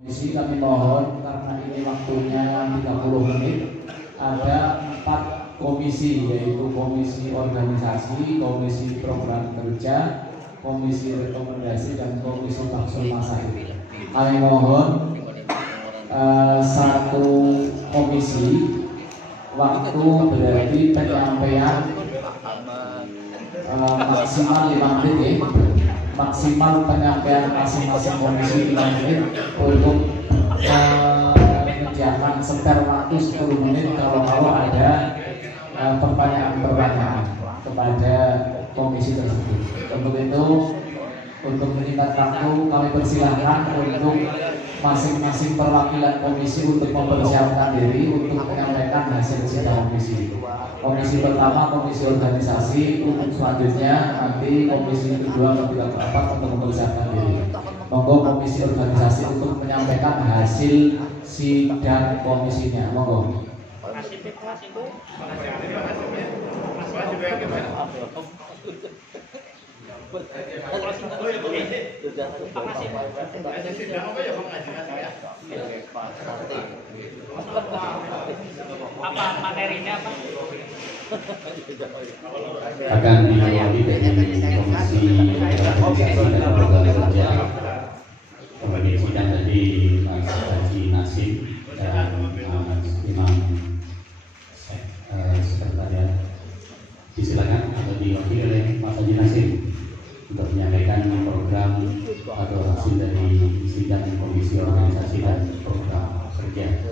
Komisi kami mohon karena ini waktunya 30 menit, ada 4 komisi, yaitu komisi organisasi, komisi program kerja, komisi rekomendasi, dan komisi taksul masail. Kami mohon 1 komisi waktu berarti penyampaian maksimal 5 menit ya. Maksimal penyampaian masing-masing komisi 5 menit untuk mengerjakan spare waktu 10 menit kalau ada pertanyaan-pertanyaan kepada komisi tersebut. Untuk itu, untuk menyingkat waktu, kami persilahkan untuk masing-masing perwakilan komisi untuk mempersiapkan diri untuk menyampaikan hasil sidang komisi. Komisi pertama, komisi organisasi, untuk selanjutnya nanti komisi kedua, ketiga, keempat untuk mempersiapkan diri. Monggo komisi organisasi untuk menyampaikan hasil sidang komisinya. Monggo. Apa materinya apa? Akan diawali dari komisi organisasi dan program kerja. Kemudian sidang tadi Mas Haji Nasim dan Mas Imam sekretariat. Disilakan atau diwakili oleh Mas Haji Nasim untuk menyampaikan program atau hasil dari sidang komisi organisasi dan program kerja.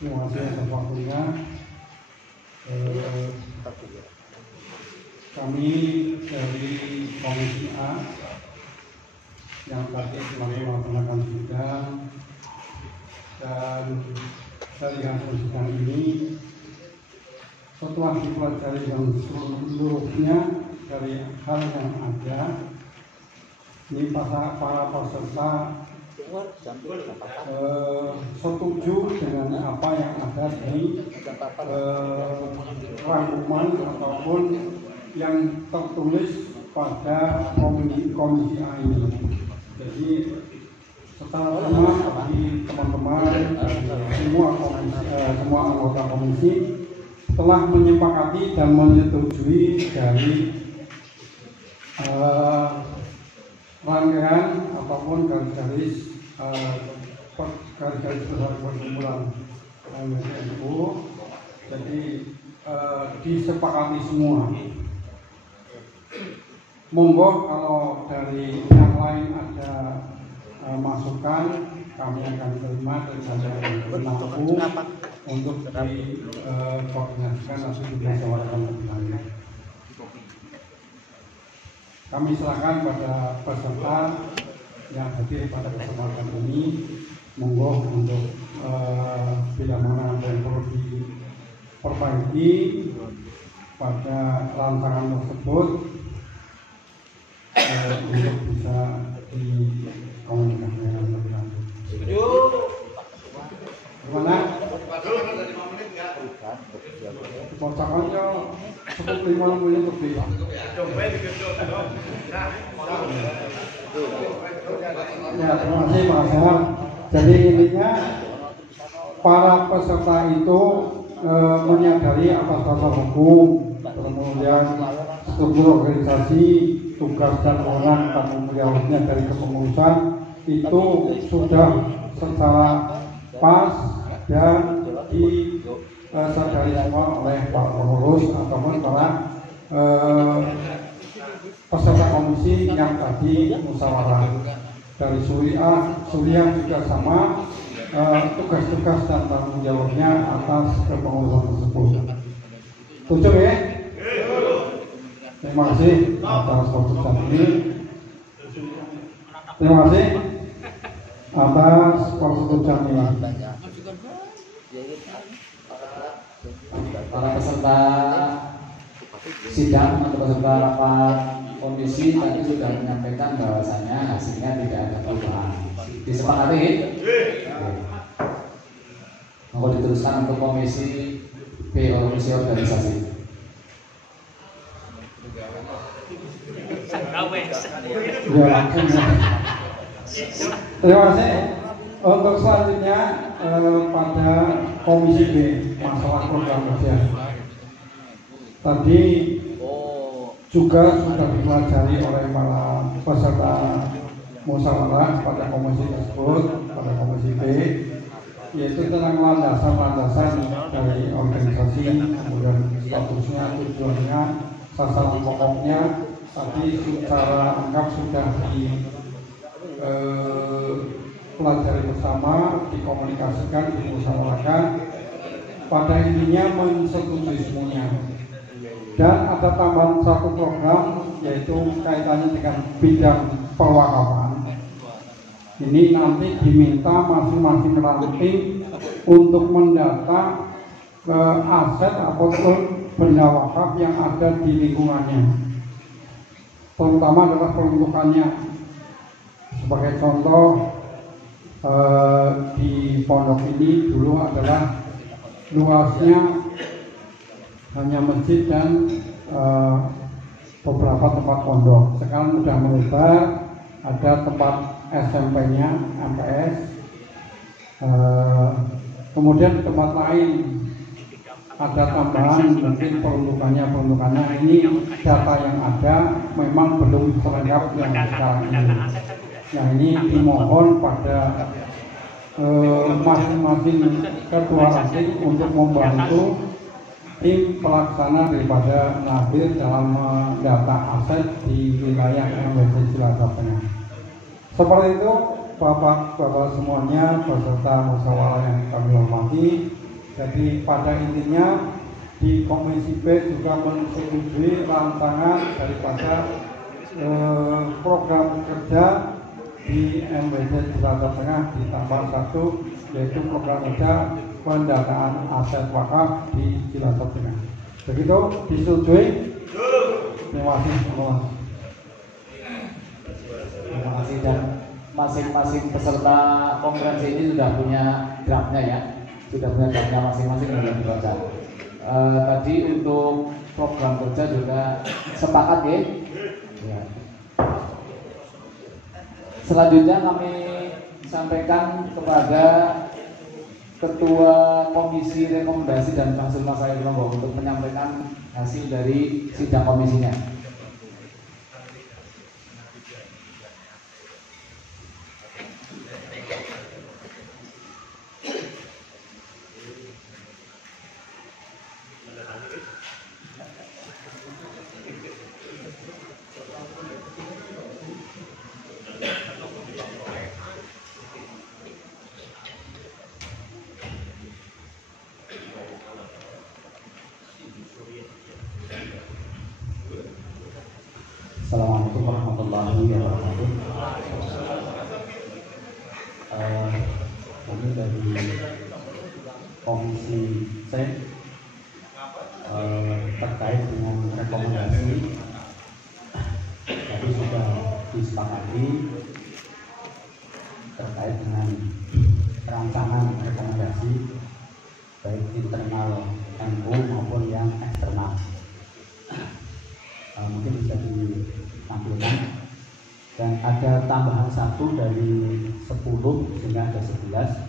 Terima kasih atas waktunya. Kami dari Komisi A yang tadi kemarin melaksanakan sidang, dan dari hasil sidang ini setelah dipelajari yang seluruhnya dari hal yang ada, ini para peserta setuju dengan apa yang ada di rangkuman ataupun yang tertulis pada komisi A ini. Jadi secara umum bagi teman-teman semua anggota komisi telah menyepakati dan menyetujui dari rangkaian ataupun garis-garis besar perkumpulan MSNU. Jadi disepakati semua. Monggo kalau dari yang lain ada masukan, kami akan terima dan mampu untuk dikoordinasikan atau dimusyawarahkan lebih lanjut. Kami silakan pada peserta yang hadir pada kesempatan ini, monggo untuk bila mana ada yang perlu diperbaiki pada rancangan tersebut untuk bisa dikomunikasikan lebih lanjut. Gimana? Pocakannya cukup 5 menit lebih. Ya, terima kasih Pak Azhar. Jadi intinya para peserta itu menyadari atas dasar hukum, kemudian struktur organisasi, tugas dan wewenang tanggung jawabnya dari kepengurusan itu sudah secara pas dan disadari semua oleh Pak Pengurus ataupun para peserta komisi yang tadi musyawarah. Dari Suriah juga sama, tugas-tugas dan tanggung jawabnya atas kepengurusan tersebut. Setuju ya? Terima kasih atas keputusan ini. Terima kasih atas persetujuan ini. Para peserta sidang atau peserta rapat komisi tadi sudah menyampaikan bahwasanya hasilnya tidak ada perubahan. Disepakati? Mau diteruskan untuk komisi B, komisi organisasi. Ya, langsung ya. Terima kasih. Untuk selanjutnya pada komisi B, masalah program kerja. Tadi juga sudah dipelajari oleh para peserta musyawarah pada komisi tersebut, pada komisi B, yaitu tentang landasan-landasan dari organisasi, kemudian statusnya, tujuannya, sasaran pokoknya. Tadi secara lengkap sudah dipelajari bersama, dikomunikasikan, dimusyawarahkan. Pada intinya mensetujui semuanya. Dan ada tambahan satu program, yaitu kaitannya dengan bidang perwakapan. Ini nanti diminta masing-masing ranting untuk mendata aset ataupun benda wakaf yang ada di lingkungannya. Terutama adalah peruntukannya. Sebagai contoh, di pondok ini dulu adalah luasnya hanya masjid dan beberapa tempat pondok. Sekarang sudah melebar, ada tempat SMP-nya, MPS, kemudian tempat lain ada tambahan mungkin peruntukannya ini data yang ada memang belum selengkap yang sekarang ini. Nah, ini dimohon pada masing-masing ketua ranting untuk membantu tim pelaksana daripada Nabil dalam mendata aset di wilayah MWC Cilacap Tengah. Seperti itu Bapak-bapak semuanya, peserta musyawarah yang kami hormati. Jadi pada intinya di Komisi B juga menyetujui rancangan daripada program kerja di MWC Cilacap Tengah ditambah satu, yaitu program kerja pendataan aset wakaf di Cilacap Tengah. Begitu disetujui? Terima kasih semua. Terima kasih, dan masing-masing peserta konferensi ini sudah punya draftnya ya, sudah punya draftnya masing-masing yang dibaca. Tadi untuk program kerja juga sepakat ya. Selanjutnya kami sampaikan kepada Ketua Komisi Rekomendasi dan Konsul Masalah Lombok untuk menyampaikan hasil dari sidang komisinya. Assalamualaikum warahmatullahi wabarakatuh. Kami dari Komisi C terkait dengan rekomendasi tadi sudah disepakati terkait dengan rancangan rekomendasi baik internal NU maupun yang eksternal. Mungkin bisa ditampilkan, dan ada tambahan satu dari 10 sehingga ada 11.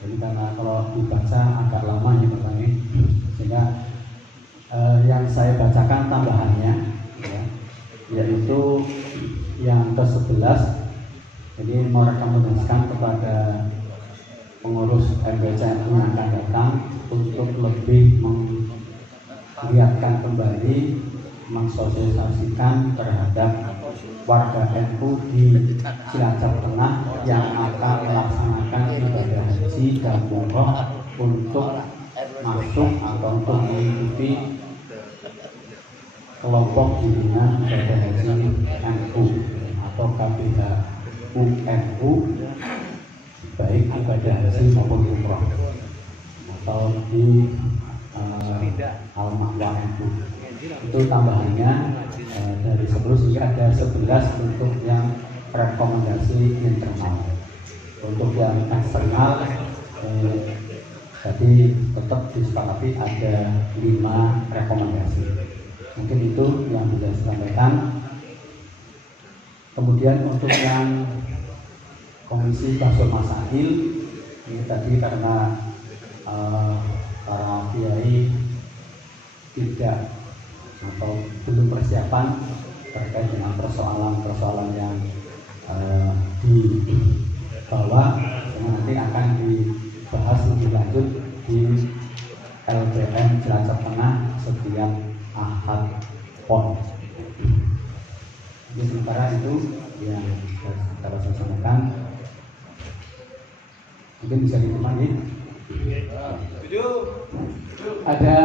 Jadi karena kalau dibaca agak lama ya Bapak ini, sehingga yang saya bacakan tambahannya ya, yaitu yang ke-11. Jadi merekomendasikan kepada pengurus MWCNU yang akan datang untuk lebih melihatkan kembali, mensosialisasikan terhadap warga NU di Cilacap Tengah yang akan melaksanakan ibadah haji dan umroh untuk masuk atau untuk mengikuti kelompok bimbingan ibadah haji NU atau KBHU NU, baik ibadah haji maupun umroh, atau di Al-Ma'wa NU. Itu tambahannya dari 10 sehingga ada 11 untuk yang rekomendasi internal. Untuk yang eksternal jadi tetap disepakati ada 5 rekomendasi. Mungkin itu yang bisa saya sampaikan. Kemudian untuk yang Komisi Basul Masail ini tadi karena para kiai tidak atau belum persiapan terkait dengan persoalan-persoalan yang dibawa, nanti akan dibahas lebih lanjut di LPM Cilacap Tengah setiap Ahad PON. Jadi sementara itu yang saya sampaikan. Mungkin bisa ditemani. Ada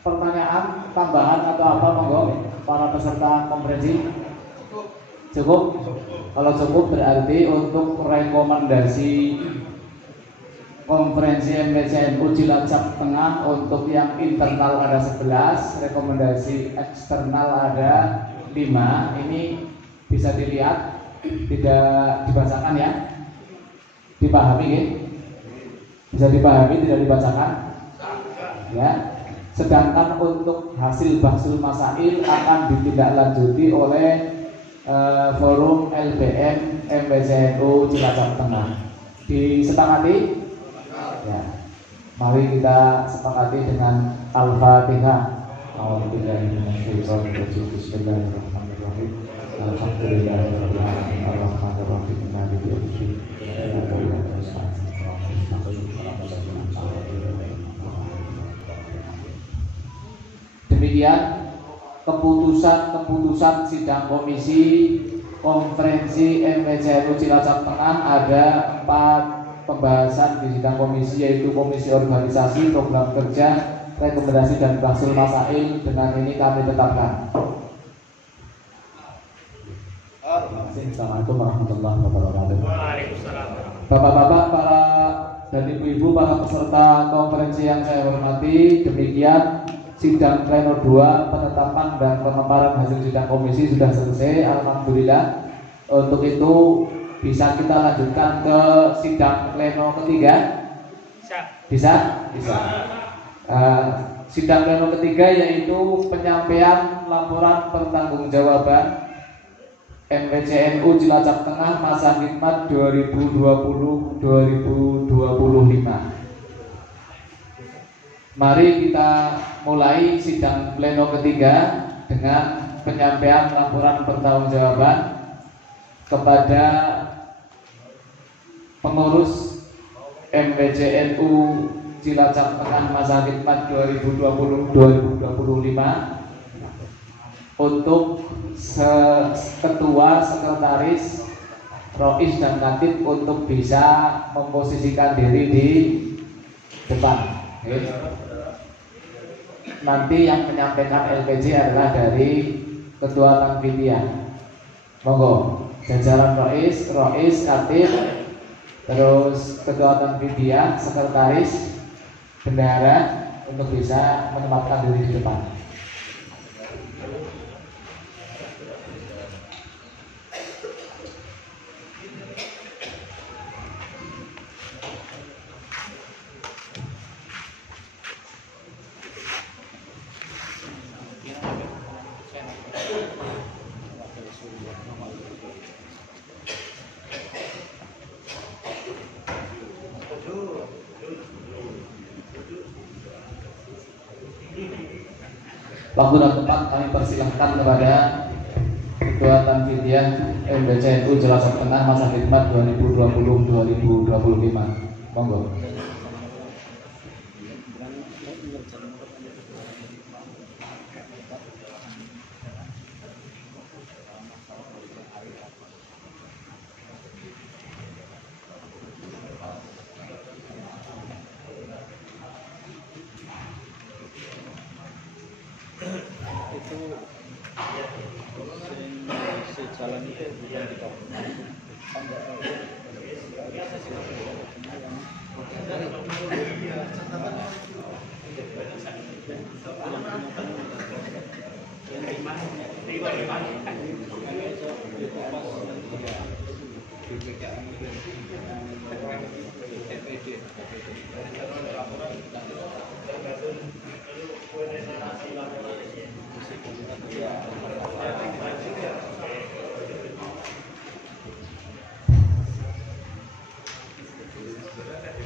pertanyaan tambahan atau apa, monggo para peserta konferensi? Cukup? Kalau cukup berarti untuk rekomendasi konferensi MPCNU Cilacap Tengah untuk yang internal ada 11, rekomendasi eksternal ada 5. Ini bisa dilihat, tidak dibacakan ya, dipahami ya? Bisa dipahami, tidak dibacakan ya. Sedangkan untuk hasil bahsul masail akan ditindaklanjuti oleh forum LBM MPCNU Cilacap Tengah. Disepakati ya. Mari kita sepakati dengan Al-Fatihah. Bismillahirrahmanirrahim. Alhamdulillahirabbil alamin arrahmanirrahim maliki yaumiddin. Demikian keputusan sidang komisi konferensi MPCNU Cilacap Tengah. Ada 4 pembahasan di sidang komisi, yaitu komisi organisasi, program kerja, rekomendasi dan bahsul masail. Dengan ini kami tetapkan. Assalamualaikum warahmatullahi wabarakatuh. Bapak-bapak, para dan ibu-ibu, para peserta konferensi yang saya hormati, demikian sidang pleno 2 penetapan dan pemaparan hasil sidang komisi sudah selesai, alhamdulillah. Untuk itu bisa kita lanjutkan ke sidang pleno ketiga. Bisa? Sidang pleno ketiga yaitu penyampaian laporan pertanggungjawaban MPCNU Cilacap Tengah masa khidmat 2020-2025. Mari kita mulai sidang pleno ketiga dengan penyampaian laporan pertanggungjawaban kepada pengurus MPCNU Cilacap Tengah masa khidmat 2020-2025 untuk ketua, sekretaris, rois dan katib untuk bisa memposisikan diri di depan. Nanti yang menyampaikan LPJ adalah dari ketua Tanfidiyah. Monggo, jajaran rois, katib, terus ketua Tanfidiyah, sekretaris, bendahara untuk bisa menempatkan diri di depan. Waktu dan tempat kami persilahkan kepada Ketua Tanfidiyah MPCNU Cilacap Tengah masa khidmat 2020-2025. Monggo. Jalan itu bukan di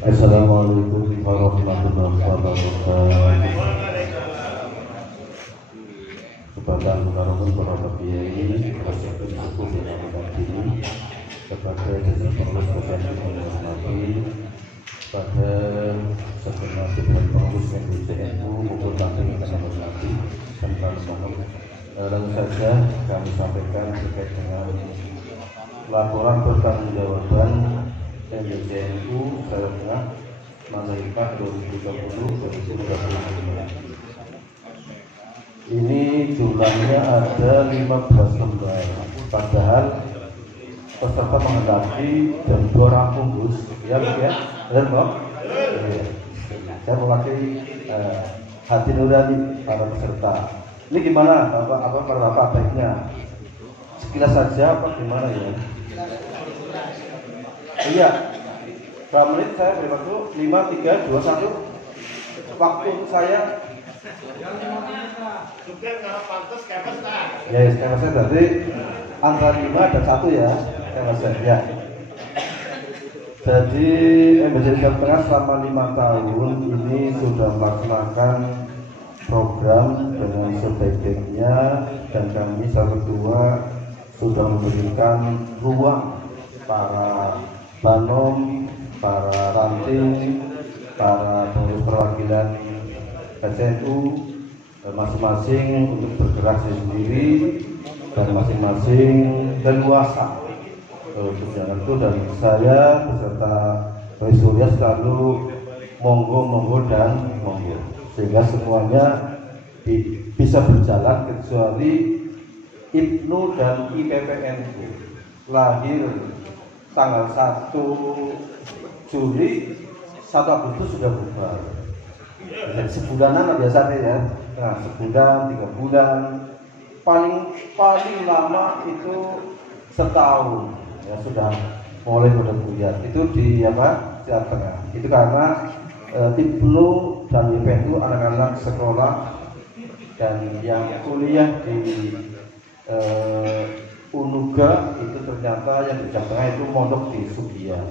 Assalamualaikum warahmatullahi wabarakatuh. Kepada Mukarramun para kiai, para sepuh yang dihormati, kepada jajaran pengurus PPNU yang dihormati, pada segenap jajaran pengurus NU maupun tamu yang kami hormati, dan langsung saja kami sampaikan terkait dengan laporan pertanggungjawaban NU Jawa Tengah Mandalika 2030-2035. Ini jumlahnya ada 15 lembar, padahal peserta menghendaki jam 2 rampung, Gus. Ya, benar, Bang? Saya mewakili hati nurani para peserta. Ini gimana, Bapak baiknya? Sekilas saja apa gimana ya? Iya, berapa menit saya beri waktu? 5, 3, 2, 1. Waktu untuk saya ya, saya berarti antara 5 dan 1 ya, ya. Jadi MBC Jawa Tengah selama 5 tahun ini sudah melaksanakan program dengan sebaik-baiknya, dan kami satu kedua sudah memberikan ruang para banom, para ranting, para pengurus perwakilan SNU masing-masing untuk bergerak sendiri dan masing-masing leluasa untuk jalan itu, dan saya beserta Pak Surya selalu monggo dan monggo, sehingga semuanya bisa berjalan kecuali IPNU dan IPPNU lahir tanggal 1 Juli, 1 Agustus sudah bubar. Jadi sebulanan biasanya ya. Nah, sebulan, 3 bulan, paling lama itu setahun ya sudah mulai berbulan. Itu di Jawa Tengah. Itu karena IPNU dan IPNU anak-anak sekolah dan yang kuliah di Unuga itu ternyata yang di Jawa Tengah itu mondok di Sugian.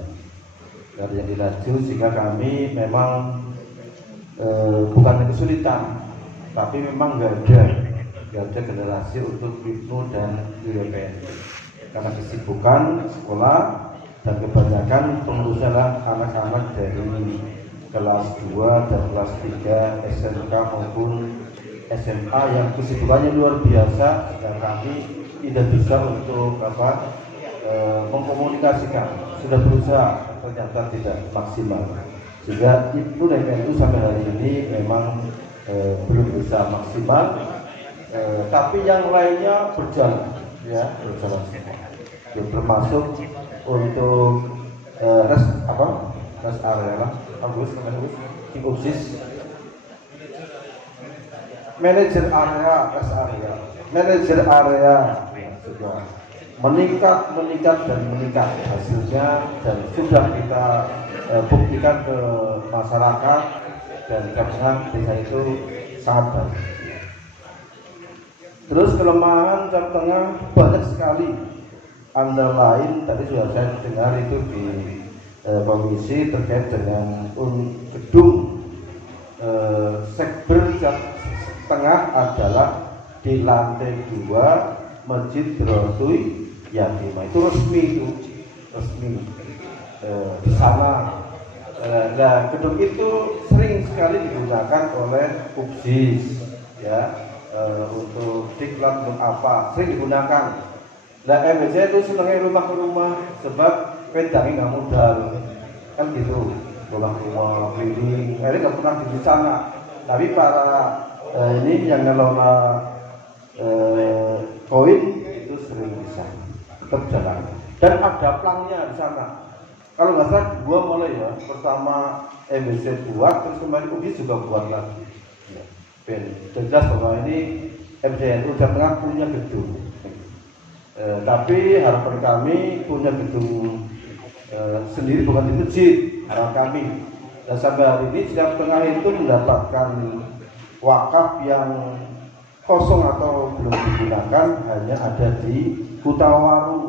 Dari yang dilaju, sehingga kami memang bukan kesulitan, tapi memang nggak ada generasi untuk IPNU dan IPPNU karena kesibukan sekolah, dan kebanyakan pengurusnya adalah anak-anak dari kelas 2 dan kelas 3 SMK maupun SMA yang kesibukannya luar biasa, dan kami tidak bisa untuk mengkomunikasikan. Sudah berusaha, ternyata tidak maksimal, sehingga IPNU dan IPNU sampai hari ini memang belum bisa maksimal, tapi yang lainnya berjalan semua, termasuk untuk rest area manajer area juga meningkat hasilnya, dan sudah kita buktikan ke masyarakat, dan karena desa itu sangat baik. Terus kelemahan Jawa Tengah banyak sekali, antara lain tadi sudah saya dengar itu di komisi terkait dengan gedung Sekber Jawa Tengah adalah di lantai 2 Masjid Drotui Yatima. Itu resmi di sana. Nah, gedung itu sering sekali digunakan oleh Ubsis ya, untuk diklat, untuk apa, sering digunakan. Nah, MBC itu senangnya rumah ke rumah, sebab pedangnya nggak modal kan gitu, rumah keliling, ini nggak pernah di sana. Tapi para ini yang ngelola koin itu sering bisa tetap jalan, dan ada plangnya di sana. Kalau nggak salah 2 mulai ya, pertama MBC buat, terus kemarin Ubis juga buat lagi ya. Ben jelas bahwa ini MCNU Jawa Tengah punya gedung. Tapi harapan kami punya gedung sendiri, bukan di masjid, harapan kami. Dan sampai hari ini Jawa Tengah itu mendapatkan wakaf yang kosong atau belum digunakan hanya ada di Kutawaru.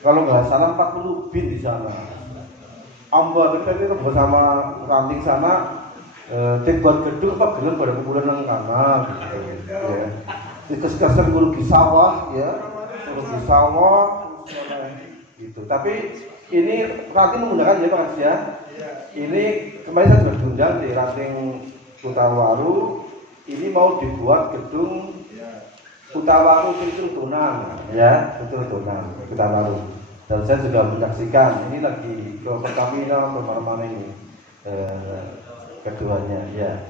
Kalau nggak salah 40 bin di sana. Amba kita itu bersama ranting sana buat gedung apa gelem pada kumpulan nang kana gitu ya. Dikes-kesan di sawah ya, di sawah gitu. Tapi ini ranting menggunakan ya Pak ya. Ini kemarin saya sudah diundang di ranting Kutawaru. Ini mau dibuat gedung Kutawaru itu Tunan ya, itu Tunan Kutawaru. Dan saya juga menyaksikan ini lagi ke Pertamina kemana-mana ini keduanya ya.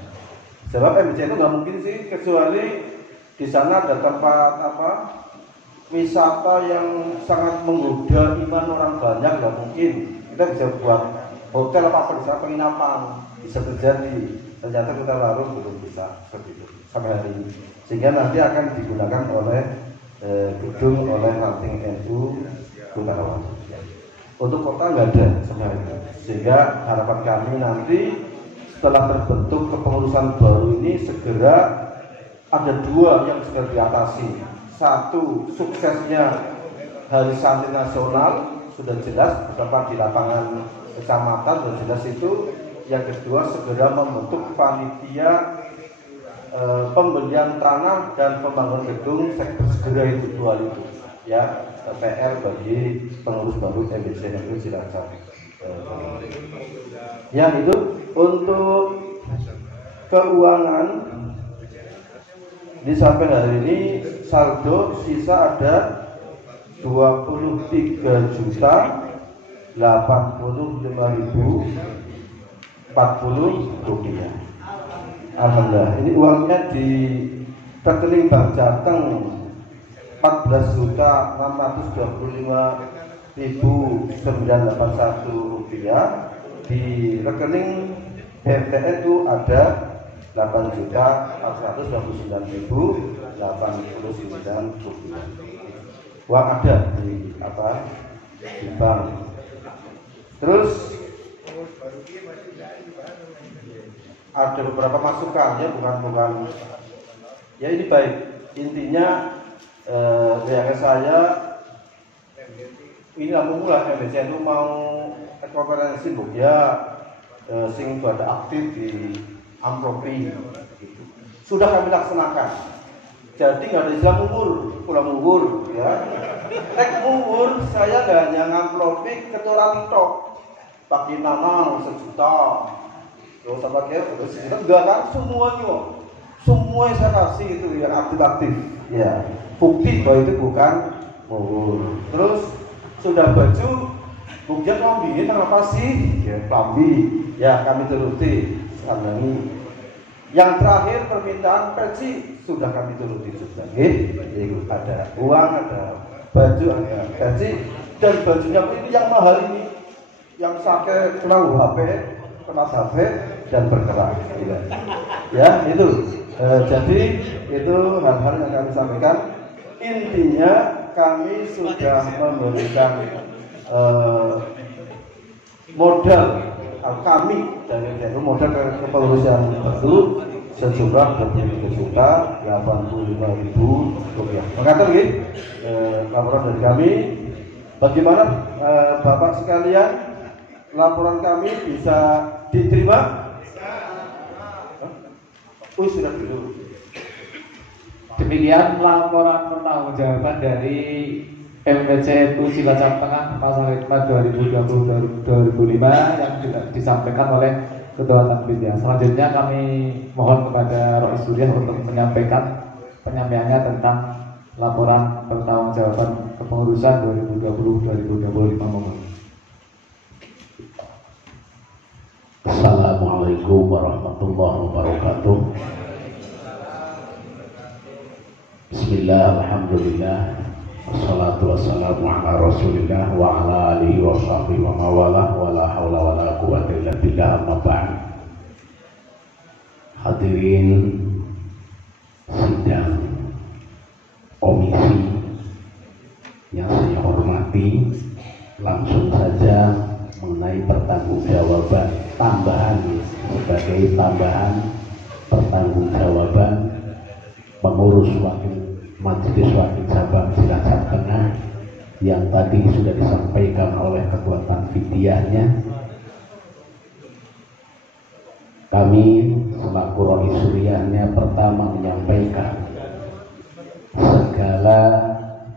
Sebab MBC itu nggak mungkin sih kecuali di sana ada tempat wisata yang sangat menggoda iman orang banyak, nggak mungkin. Kita bisa buat hotel apa bisa penginapan, bisa terjadi. Ternyata kita baru belum bisa seperti itu sampai hari ini. Sehingga nanti akan digunakan oleh gedung oleh ranting NU Kutawaru. Untuk kota nggak ada sebenarnya. Sehingga harapan kami nanti setelah terbentuk kepengurusan baru ini segera ada dua yang segera diatasi. Satu, suksesnya Hari Santri Nasional sudah jelas beberapa di lapangan kecamatan sudah jelas itu. Yang kedua, segera membentuk panitia pembelian tanah dan pembangunan gedung segera itu dua itu ya. PR bagi pengurus baru MBC NU Cilacap. Yang itu untuk keuangan di sampai hari ini saldo sisa ada 23.085.040 rupiah. Alhamdulillah. Ini uangnya di rekening Bank Jateng 14.625.981 rupiah. Di rekening BMTN itu ada 8.429.089 rupiah. Uang ada di di bank. Terus ada beberapa masukan ya, bukan ya ini baik. Intinya yang saya ini mulai MBC itu mau konferensi bu ya sing pada aktif di Ampropi gitu. Sudah kami laksanakan. Jadi nggak ada istilah pulang mungur ya. Mungur saya nggak hanya ngamplopi keturunan tok pakai nama 1 juta terus apa terus itu enggak kan semua saya kasih itu yang aktif ya, bukti bahwa itu bukan mungur. Terus sudah baju buktinya klambi apa sih ya, klambi ya kami turuti ini. Yang terakhir permintaan peci sudah kami turuti juga ada uang, ada baju, ada peci, dan bajunya ini yang mahal ini yang pakai kena HP, kena HP dan bergerak gitu. Ya itu jadi itu hal-hal yang kami sampaikan. Intinya kami sudah memberikan modal kami dari modal kepengurusan baru sejumlah 20.085.000 rupiah. Mengatakan begini, laporan dari kami. Bagaimana Bapak sekalian, laporan kami bisa diterima? Sudah dulu. Demikian laporan pertanggungjawaban dari MBC NU Cilacap Tengah masa khidmat 2020-2005 yang juga disampaikan oleh Ketua Tanbidya. Selanjutnya kami mohon kepada Rois Suriah untuk menyampaikan penyampaiannya tentang laporan pertanggungjawaban kepengurusan 2020-2025. Assalamualaikum warahmatullahi wabarakatuh. Bismillah, alhamdulillah, wassalatu wassalamu ala rasulillah wa ala alihi wa sahbihi wa mawalah wa la hawla wa la quwwata illa billah amma ba'd. hadirin sidang komisi yang saya hormati, langsung saja mengenai pertanggungjawaban tambahan sebagai tambahan pertanggungjawaban pengurus Majelis Wakil Cabang Cilacap Tengah yang tadi sudah disampaikan oleh Ketua Tanfidiahnya. Kami selaku Roi Suriahnya pertama menyampaikan segala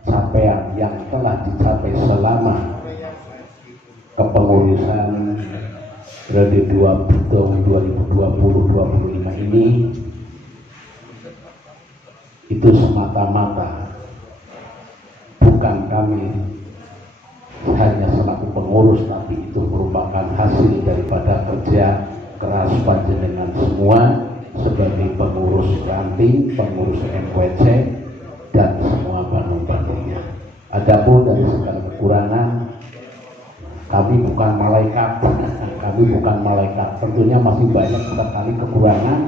capaian yang telah dicapai selama kepengurusan periode 2020-2025 ini itu semata-mata bukan kami hanya selaku pengurus, tapi itu merupakan hasil daripada kerja keras panjenengan semua sebagai pengurus ranting, pengurus MWC dan semua bandung-bandungnya. Adapun dari segala kekurangan, kami bukan malaikat, tentunya masih banyak sekali kekurangan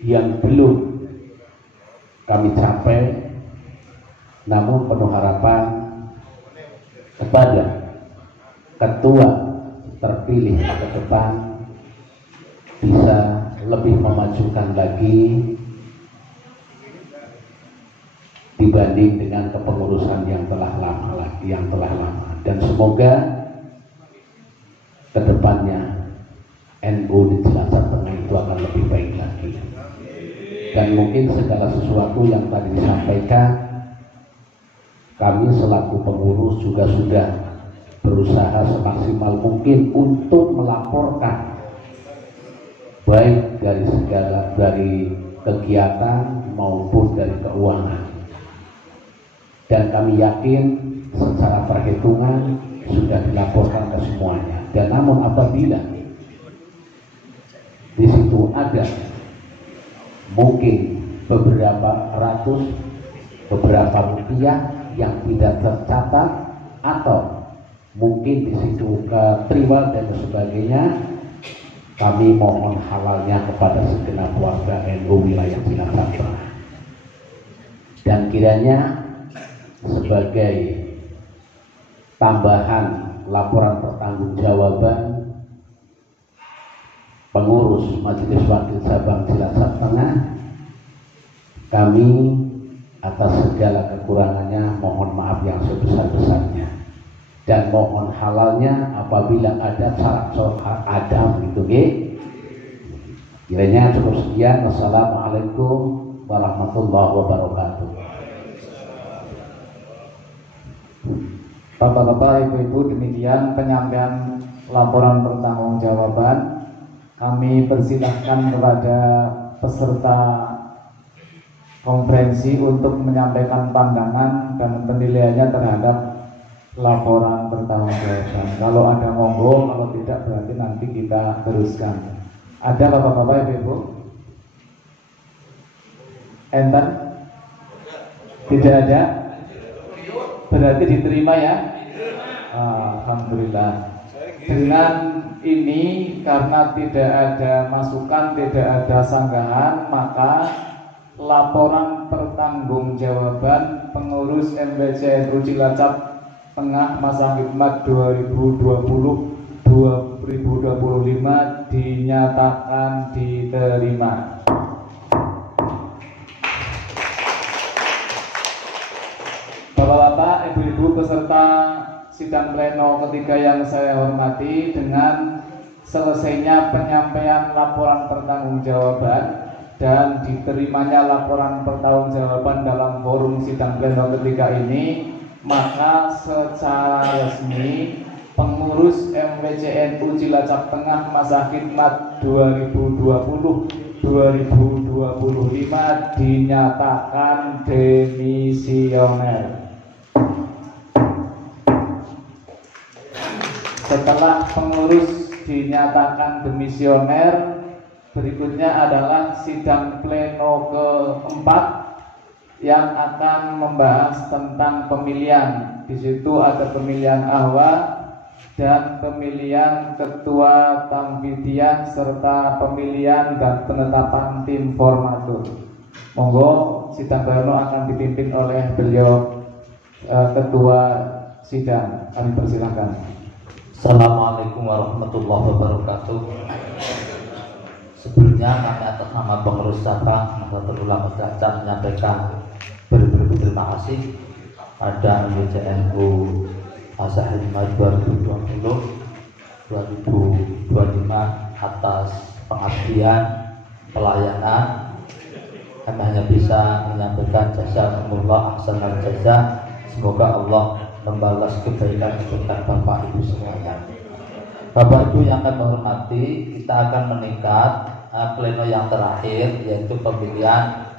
yang belum kami capai, namun penuh harapan kepada ketua terpilih ke depan bisa lebih memajukan lagi dibanding dengan kepengurusan yang telah lama, dan semoga kedepannya NU di Cilacap Tengah itu akan lebih baik lagi. Dan mungkin segala sesuatu yang tadi disampaikan, kami selaku pengurus juga sudah berusaha semaksimal mungkin untuk melaporkan baik dari kegiatan maupun dari keuangan. Dan kami yakin secara perhitungan sudah dilaporkan ke semuanya. Dan namun apabila di situ ada mungkin beberapa ratus, beberapa rupiah yang tidak tercatat, atau mungkin di situ keterima dan sebagainya, kami mohon halalnya kepada segenap warga NU wilayah Cilacap Tengah. Dan kiranya sebagai tambahan laporan pertanggungjawaban pengurus Majelis Wakil Cabang Cilacap Tengah, kami atas segala kekurangannya mohon maaf yang sebesar-besarnya, dan mohon halalnya apabila ada corak-corak Adam gitu, kiranya cukup sekian. Wassalamualaikum warahmatullahi wabarakatuh. Bapak-bapak, ibu-ibu, demikian penyampaian laporan pertanggungjawaban. Kami persilahkan kepada peserta konferensi untuk menyampaikan pandangan dan penilaiannya terhadap laporan pertanggungjawaban. Kalau ada monggo, kalau tidak berarti nanti kita teruskan. Ada bapak-bapak, ibu-ibu? Enter? Tidak ada? Berarti diterima ya? Alhamdulillah. Dengan ini, karena tidak ada masukan, tidak ada sanggahan, maka laporan pertanggungjawaban pengurus MWC NU Cilacap Tengah masa khidmat 2020-2025 dinyatakan diterima. Bapak-bapak, ibu-ibu peserta sidang pleno ketiga yang saya hormati, dengan selesainya penyampaian laporan pertanggungjawaban dan diterimanya laporan pertanggungjawaban dalam forum sidang pleno ketiga ini, maka secara resmi pengurus MWC NU Cilacap Tengah masa khidmat 2020-2025 dinyatakan demisioner. Setelah pengurus dinyatakan demisioner, berikutnya adalah sidang pleno keempat yang akan membahas tentang pemilihan. Di situ ada pemilihan ahwa, dan pemilihan ketua Tamfidian serta pemilihan dan penetapan tim formatur. Monggo sidang pleno akan dipimpin oleh beliau ketua sidang. Kami persilakan. Assalamualaikum warahmatullahi wabarakatuh. Sebelumnya kami atas nama pengurus cabang Nahdlatul Ulama Cilacap menyampaikan beribu-ribu terima kasih pada MWCNU Masahidmah 2020-2025 atas pengabdian pelayanan. Kami hanya bisa menyampaikan jazakumullah ahsanal jazaa. Semoga Allah membalas kebaikan Bapak Ibu semuanya. Bapak Ibu yang kami hormati, kita akan meningkat pleno yang terakhir, yaitu pemilihan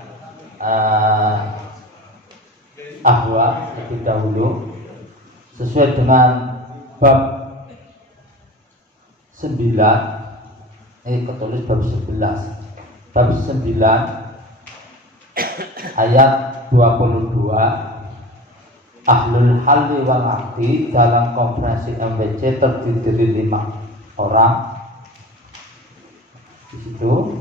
ahwa lebih dahulu sesuai dengan bab 9. Ini ketulis bab 11. Bab 9 ayat 22. Ahlul halli wal aqdi dalam konferensi MWC terdiri 5 orang di situ.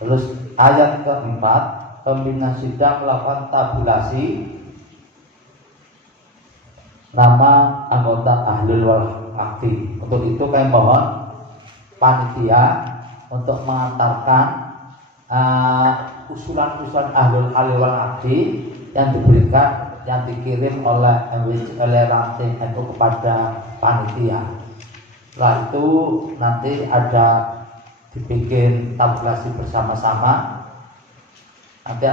Terus ayat keempat, pimpinan sidang melakukan tabulasi nama anggota ahlul wal aqdi. Untuk itu kami mohon panitia untuk mengantarkan usulan-usulan ahlul halli wal aqdi yang diberikan, yang dikirim oleh ranting itu kepada panitia. Setelah itu nanti ada dibikin tabulasi bersama-sama, nanti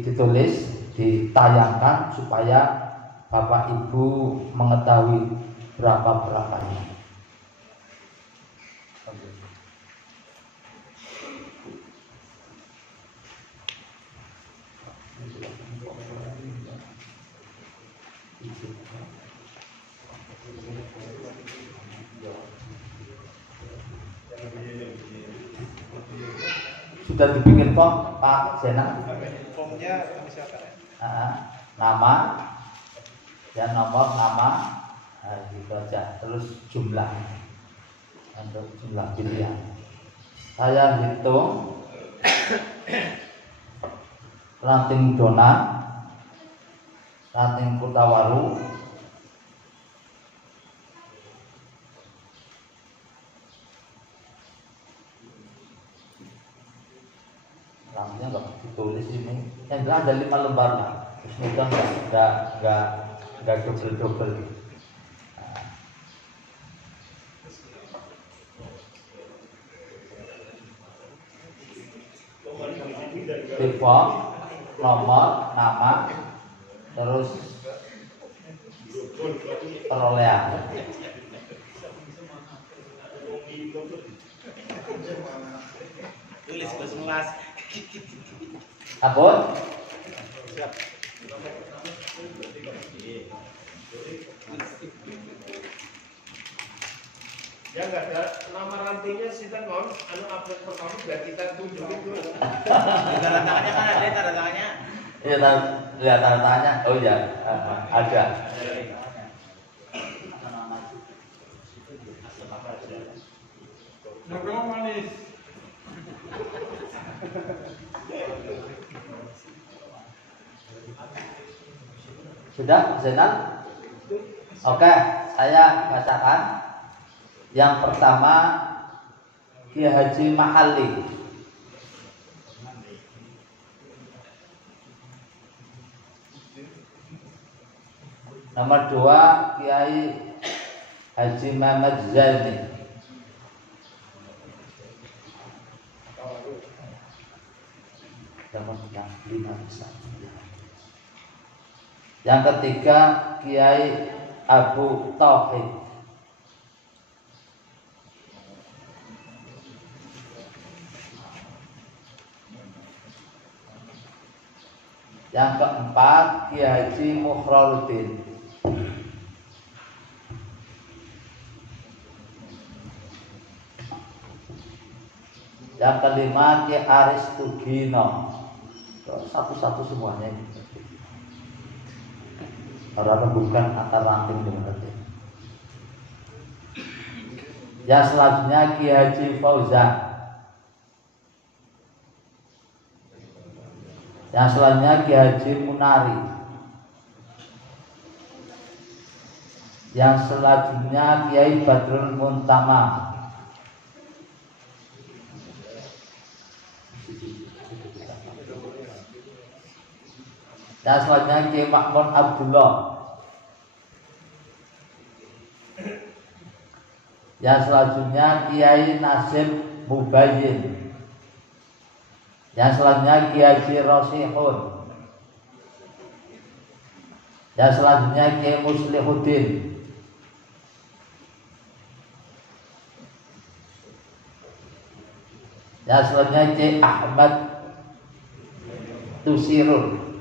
ditulis, ditayangkan supaya Bapak Ibu mengetahui berapa-berapanya. Sudah dibikin form Pak Zainal? Formnya kami siapkan ya. Nama dan nomor nama, gitu aja. Terus jumlah untuk jumlah pilihan. Saya hitung ranting Dona, ranting Kutawaru, rantingnya nggak ditulis ini. Yang jelas ada 5 lembar lah. Terus mudah nggak double. Tipe, nomor, nama, terus perolehan. Tulis kelas. Apa? Siap. Ya nggak ada nama rantingnya sih kan non, upload pertama biar kita tunjukin dulu. Tanda tangannya kan ada tanda tangannya. Iya, lihat tanda tangannya. Oh iya, ada. Ngobrol manis. Sudah, Zainal? Oke, saya bacakan. Yang pertama, Kiai Haji Mahali. Nomor 2, Kiai Haji Muhammad Zaini. Yang ketiga, Kiai Abu Tauhid. Yang keempat, Kiai Haji Mukhraruddin. Yang kelima, Kiai Aris Tugino. Satu-satu semuanya ini. Orang bukan antara ranting dengan ranting. Yang selanjutnya Kiai Haji Fauzan. Yang selanjutnya Kiai Haji Munari. Yang selanjutnya Kiai Badrul Muntama. Yang selanjutnya Kiai Makmun Abdullah. Yang selanjutnya Kiai Nasib Mubayyin. Yang selanjutnya Kiai Haji Rosihun. Yang selanjutnya Kiai Muslihuddin. Yang selanjutnya Kiai Ahmad Tusirun.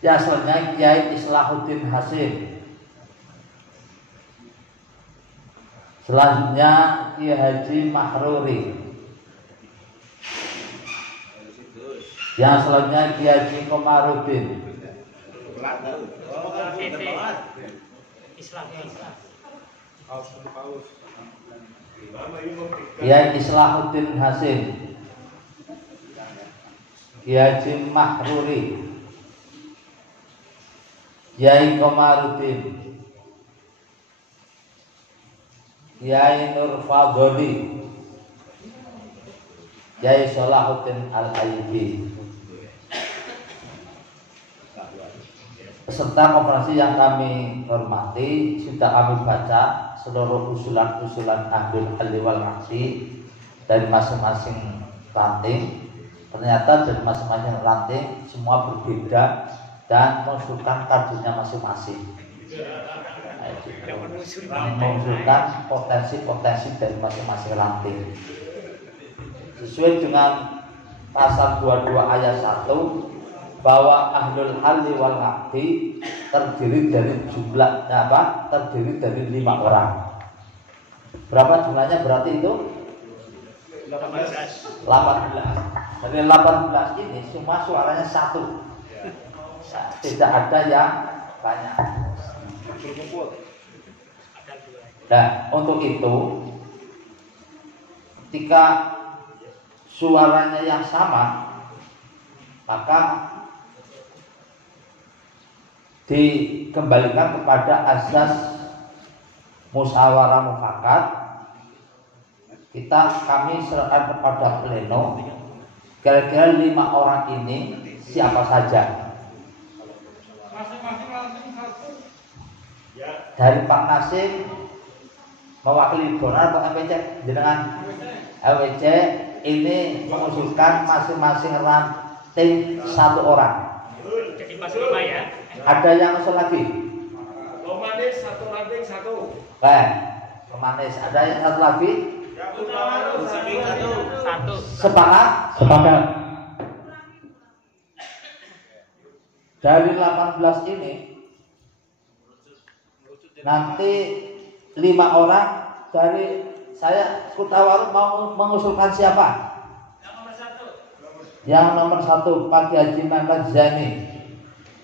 Yang selanjutnya Kiai Islahuddin Hasim. Selanjutnya Kiai Haji Mahruri. Yang selanjutnya Kiai Haji Komarudin. Kiai Islahuddin Hasim. Kiai Haji Mahruri. Kiai Komarudin. Kiai Nur Fadholi. Kiai Salahuddin Al-Ayyubi. Peserta konferensi yang kami hormati, sudah kami baca seluruh usulan-usulan Ahlul Halli wal Aqdi dari masing-masing ranting. Ternyata dari masing-masing ranting semua berbeda dan mengusulkan kadernya masing-masing. Mengusulkan potensi-potensi dari masing-masing ranting sesuai dengan pasal 22 ayat 1 bahwa Ahlul Halli wal Aqdi terdiri dari jumlahnya apa? Terdiri dari 5 orang. Berapa jumlahnya berarti itu? 18. Dari 18 ini semua suaranya satu. Tidak ada yang banyak. Nah, untuk itu ketika suaranya yang sama, maka dikembalikan kepada asas musyawarah mufakat. Kami serahkan kepada pleno. Kira-kira 5 orang ini siapa saja? Dari Pak Nasim mewakili Donar atau MPC dengan LWC ini mengusulkan masing-masing ranting 1 orang. Jadi pas 5 ya. Ada yang usul lagi? Pemanis 1 ranting 1. Pemanis. Ada yang 1 lagi? Satu. Sepakat? Sepakat. Dari 18 ini nanti 5 orang dari saya Kutawaru mau mengusulkan siapa? Yang nomor 1 Pak Haji Mehmet Zaini.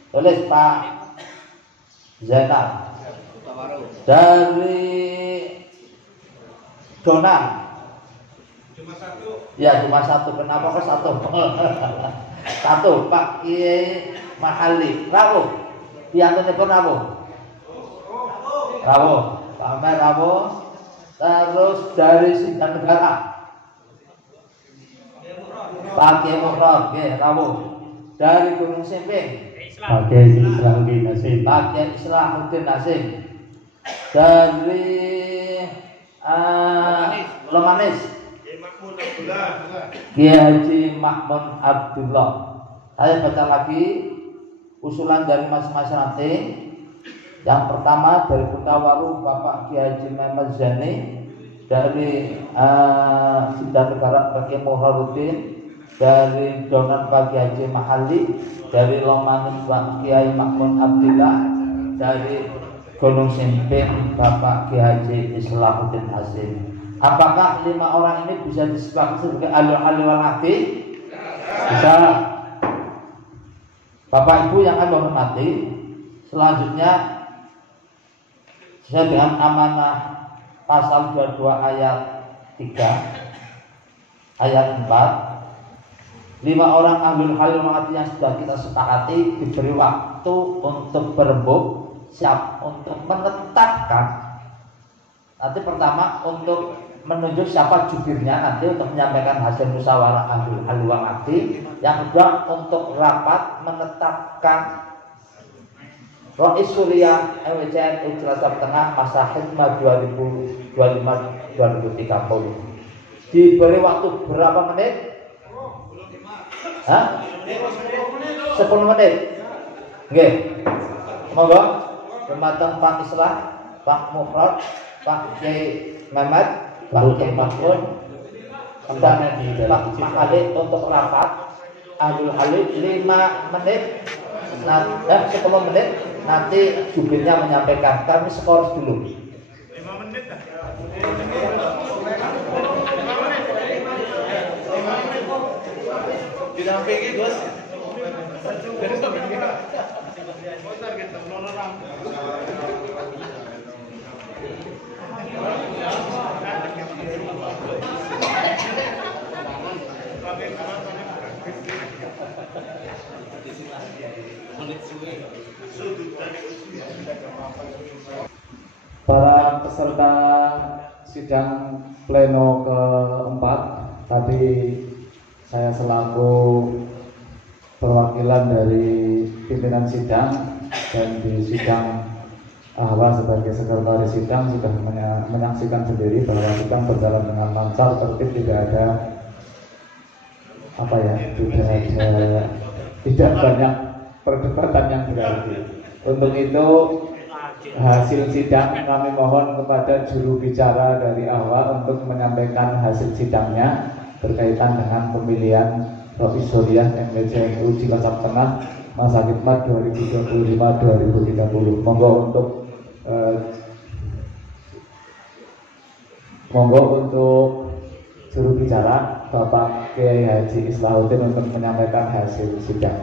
Tulis Pak Zainal. Dari Donar. Cuma 1. Ya cuma 1. Kenapa kok 1? 1 Pak Kiai Mahali. Rawo. Piantune pun Rawo. Rawo. Pak Amer Rawo. Terus dari Sidang Negara Pak Kiai Muhror, Rawo. Dari Gunung Simping Pak Kiai Islahuddin Hasim. Pak Kiai Islahuddin Hasim. Dari Lomanis Kiai Haji Makmun Abdullah. Saya baca lagi usulan dari masing-masing ranting. Yang pertama dari Kutawaru Bapak Kiai Haji Mehmet Zaini. Dari Sidang Negara Pak Kiai Muhraruddin. Dari Donar Pak Kiai Haji Mahali. Dari Lomanis Pak Kiai Makmun Abdullah. Dari Gunung Simping Bapak Kiai Haji Islahuddin Hasim. Apakah 5 orang ini bisa disepakati sebagai Ahlul Halli wal Aqdi? Bisa. Bapak Ibu yang kami hormati, selanjutnya sesuai dengan amanah pasal 22 ayat 3 ayat 4, 5 orang ahlul halil mengati yang sudah kita sepakati diberi waktu untuk berembuk, siap untuk menetapkan. Nanti pertama untuk menunjuk siapa jubirnya, nanti untuk menyampaikan hasil musyawarah ahlul halil mengati. Yang kedua untuk rapat menetapkan Rais Suriah MWCN Cilacap Tengah masa khidmat 2025-2030. Diberi waktu berapa menit? 10 menit. Oke. Monggo Pematang Pak Islah, Pak Mufrad, Pak Kiai Mehmet, Pak Kiai Mahfud, dan Pak Mahali untuk rapat Ahlul Halil 5 menit. 10 menit. Nanti jubirnya menyampaikan. Kami skor dulu. 5 menit kan? Didampingi Gus. Para peserta sidang pleno keempat, tadi saya selaku perwakilan dari pimpinan sidang dan di sidang Ahwa sebagai sekretaris sidang sudah menyaksikan sendiri bahwa sidang berjalan dengan lancar, tertib, tidak ada tidak banyak perdebatan yang berarti. Untuk itu hasil sidang kami mohon kepada juru bicara dari Ahwa untuk menyampaikan hasil sidangnya berkaitan dengan pemilihan Rais Suriah MWCN Cilacap Tengah masa khidmat 2025-2030. Monggo untuk juru bicara Bapak Kiai Haji Islahuddin untuk menyampaikan hasil sidang.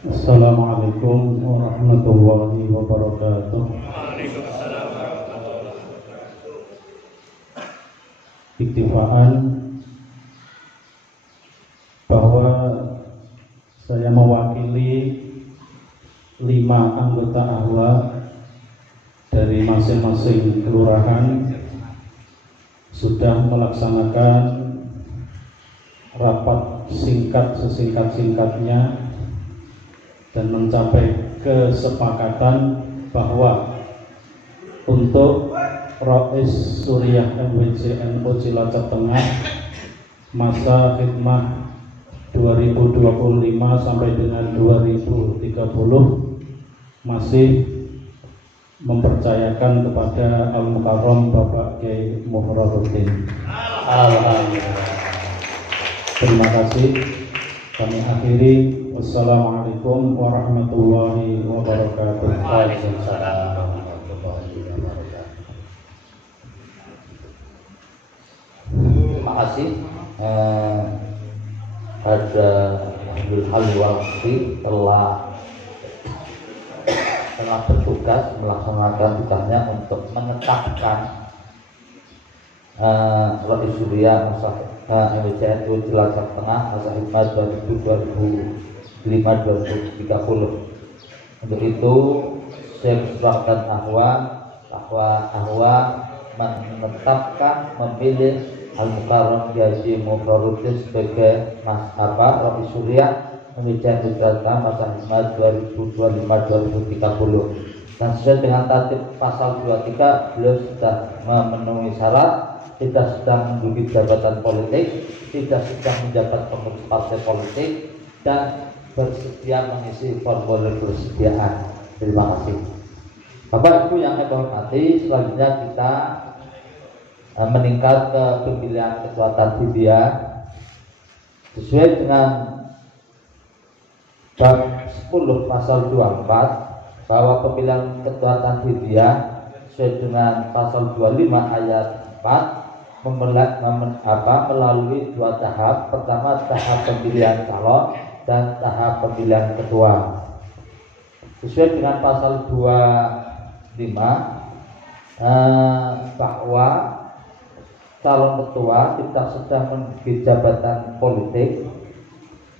Assalamualaikum warahmatullahi wabarakatuh. Iktifaan bahwa saya mewakili 5 anggota Ahwa dari masing-masing kelurahan sudah melaksanakan rapat singkat sesingkat-singkatnya dan mencapai kesepakatan bahwa untuk Rais Suriah MWCN Cilacap Tengah masa khidmat 2025 sampai dengan 2030 masih mempercayakan kepada Al-Mukarram Bapak Kiai Muhraruddin. Alhamdulillah. Terima kasih. Kami akhiri. Wassalamualaikum warahmatullahi wabarakatuh. Waalaikumsalam warahmatullahi wabarakatuh. Terima kasih pada Ahlul Halil Waqti telah bertugas melaksanakan tugasnya untuk menetapkan Rais Suriah MWCN Cilacap Tengah masa khidmat 2025-2030. Untuk itu saya mensuratkan Ahwa menetapkan memilih Al-Mukarram Haji Muhraruddin sebagai Rais Suriah MWCN Cilacap Tengah masa khidmat 2025-2030. Dan sesuai dengan tertib pasal 23, beliau sudah memenuhi syarat, tidak sedang menduduki jabatan politik, tidak sedang menjabat pengurus partai politik, dan bersedia mengisi formulir persediaan. Terima kasih. Bapak Ibu yang saya hormati, selanjutnya kita meningkat ke pemilihan ketua Tanfidia sesuai dengan bab 10 pasal 24 bahwa pemilihan ketua Tanfidia sesuai dengan pasal 25 ayat 4 melalui dua tahap. Pertama tahap pemilihan calon dan tahap pemilihan ketua. Sesuai dengan pasal 25 bahwa calon ketua tidak sedang memiliki jabatan politik,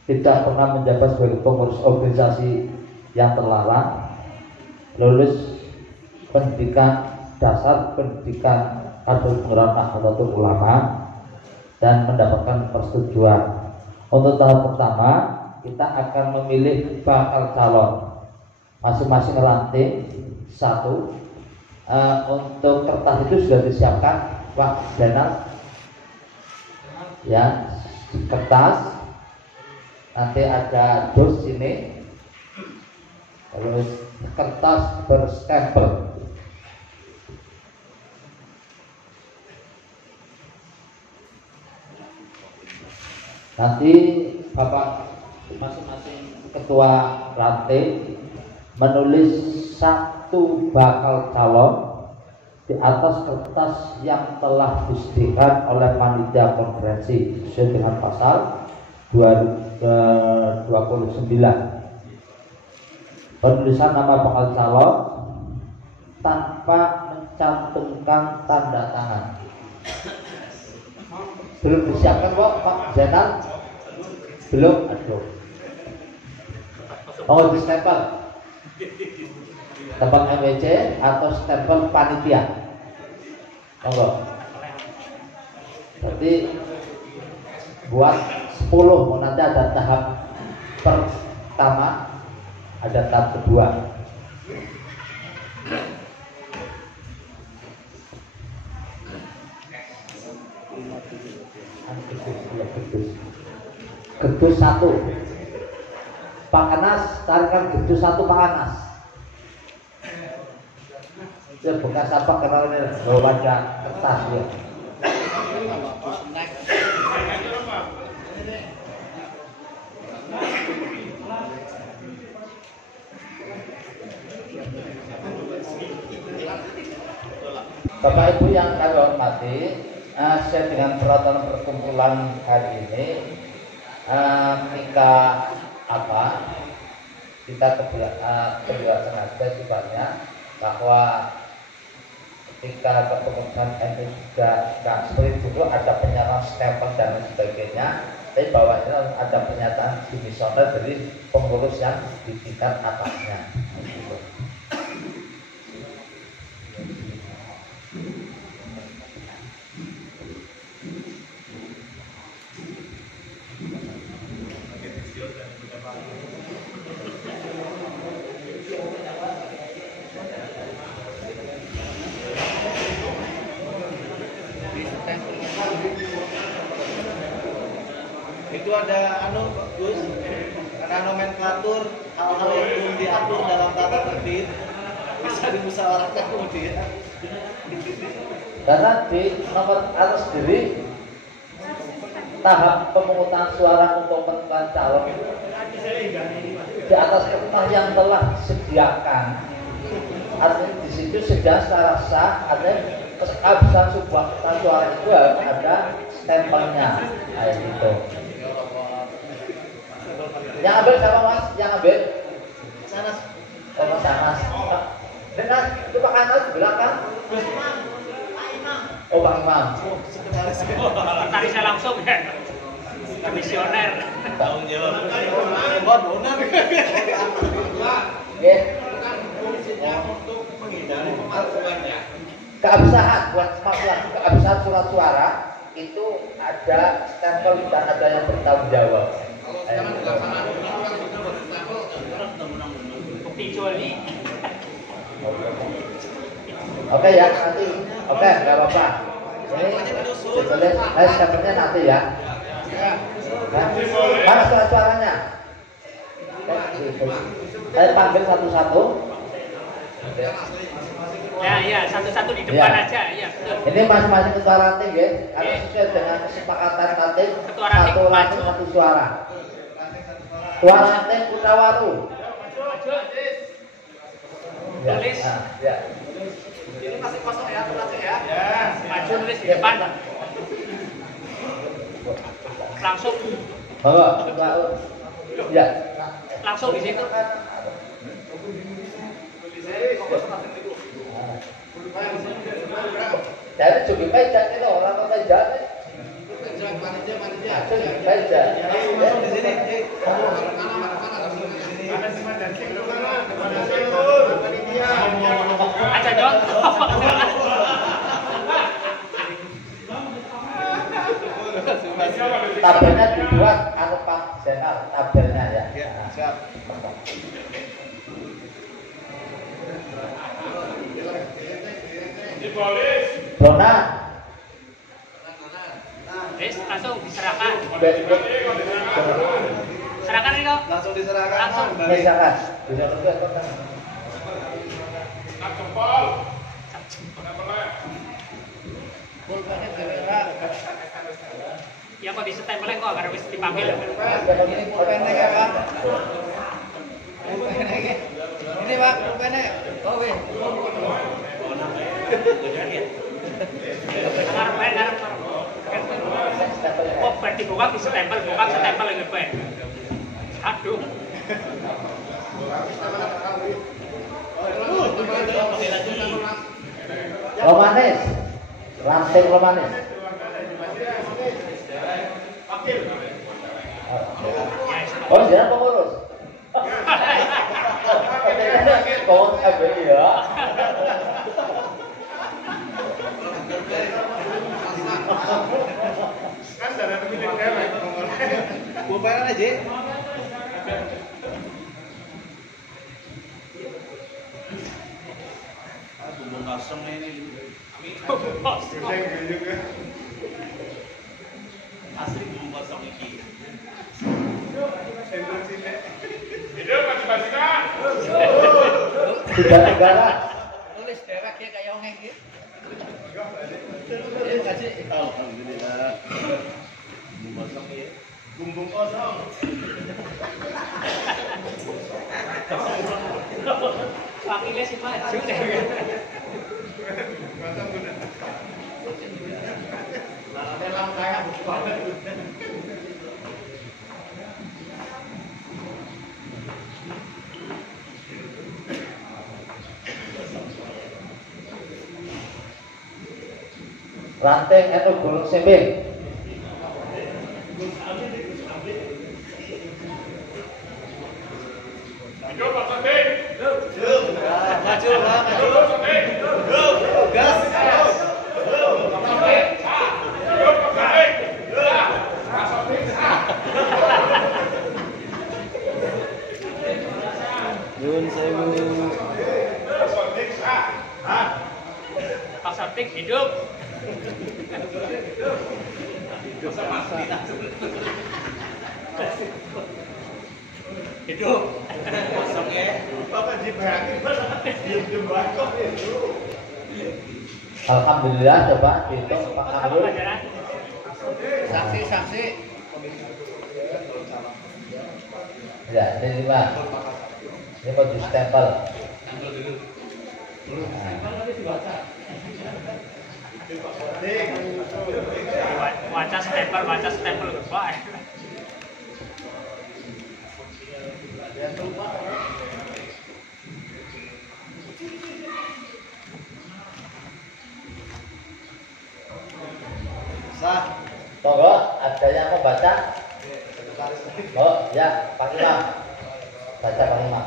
tidak pernah menjabat sebagai pengurus organisasi yang terlarang, lulus pendidikan dasar, pendidikan Hadul Quran Nahdlatul Ulama, dan mendapatkan persetujuan. Untuk tahap pertama kita akan memilih bakal calon masing-masing ranting satu. Untuk kertas itu sudah disiapkan Pak Zainal ya, kertas nanti ada dus ini, terus kertas berstempel. Nanti Bapak masing-masing ketua ranting menulis satu bakal calon di atas kertas yang telah disediakan oleh panitia konferensi sesuai dengan pasal 29. Penulisan nama bakal calon tanpa mencantumkan tanda tangan. Belum disiapkan Pak Zainal? Belum? Aduh. Oh, di stempel tempat MWC atau stempel panitia. Monggo. Berarti buat 10, nanti ada tahap pertama, ada tahap kedua. Gedus 1 Pak Anas, tarikan gedus 1 Pak Anas. Ya bekas apa karena ini bawa kertas ya. Bapak Ibu yang kami hormati, saya dengan peraturan perkumpulan hari ini kita kejelasan aja sifatnya bahwa ketika kepengurusan NU sudah nggak seperti dulu ada penyataan stempel dan lain sebagainya, tapi bahwa ada pernyataan dimisioner dari pengurus yang di tingkat atasnya. Itu ada Gus, karena nomenklatur hal-hal yang belum diatur dalam tata tertib bisa dimusyawarahkan kemudian. Karena di nomor atas sendiri tahap pemungutan suara untuk penentuan calon di atas kertas yang telah disediakan, artinya di situ sudah secara sah, artinya kehabisan sebuah kertas suara itu harus ada stempelnya, kayak gitu. Yang ambil siapa Mas? Yang ambil? Sanas. Oh Sanas. Dengan itu Pak Anas di belakang. Oh Pak Imam. Tarisnya langsung ya. Komisioner. Tanggung jawab. Donor. Oke. Untuk menghindari pemalsuannya. Keabsahan buat keabsahan surat suara itu ada stempel dan ada yang bertanggung jawab. Bukti juali. Oke ya nanti. Oke nggak apa-apa. Ini tulis stempelnya nanti ya. Mana surat suaranya? Saya panggil satu-satu. Ya, satu-satu di depan Ya. aja. Ya, betul. Ini masing-masing ketua ranting ya, karena sesuai dengan kesepakatan ranting Ketua ranting satu ranting maju. satu suara. Ketua ranting Kutawaru. Maju. Ya, Tulis. nah, ya. Ini masih kosong ya, tulisnya ya. Maju nulis di depan. Langsung Mbak. Ya. langsung di situ. Jadi juga meja itu orang apa meja? Meja. Langsung di sini. Aja dong. Tabelnya dibuat anu Pak Zainal, tabelnya ya. Ya, siap. Dona. Wis, langsung diserahkan. Be- Serahkan Riko. Langsung diserahkan. Langsung. Misalkan, bisa juga kota. Ya kok distempleng kok karena wis dipanggil. Pendek ya, Pak. Ini Pak, pendek. Oh, weh. Ngarep. Oh, berarti buka stempel lagi Pak. Aduh. Romanis. Ranting Romanis. Oh, dia pengurus. Kau ya. Kan dari pemilik dewek. Bubaran aja. Bumbung kosong ini. Gede juga. Asli bumbung kosong ini. Sendok sini. Hidup masing-masingkan. Tiga negara. Tulis dewek ya kayak ongeng gitu. Alhamdulillah. Bumbung kosong ya. Bumbung kosong. Wakilnya sih maju deh. Kosong udah. Dalam kayak bukan. Ranting itu Gunung Sembing. Hidup Pak Santi. Maju lah, maju. Gas. Hidup Pak Santi. Yun sewu. Pak Sartik hidup. Hidup. Kosong ya. Bapak dibayangin diem kok itu. Alhamdulillah coba hitung Pak Kamrul. Saksi. Ya, ini lima. Ini mau di stempel. Baca stempel Pak. Sah. Monggo, ada yang mau baca? Oh, ya, Pak Imam. Baca Pak Imam.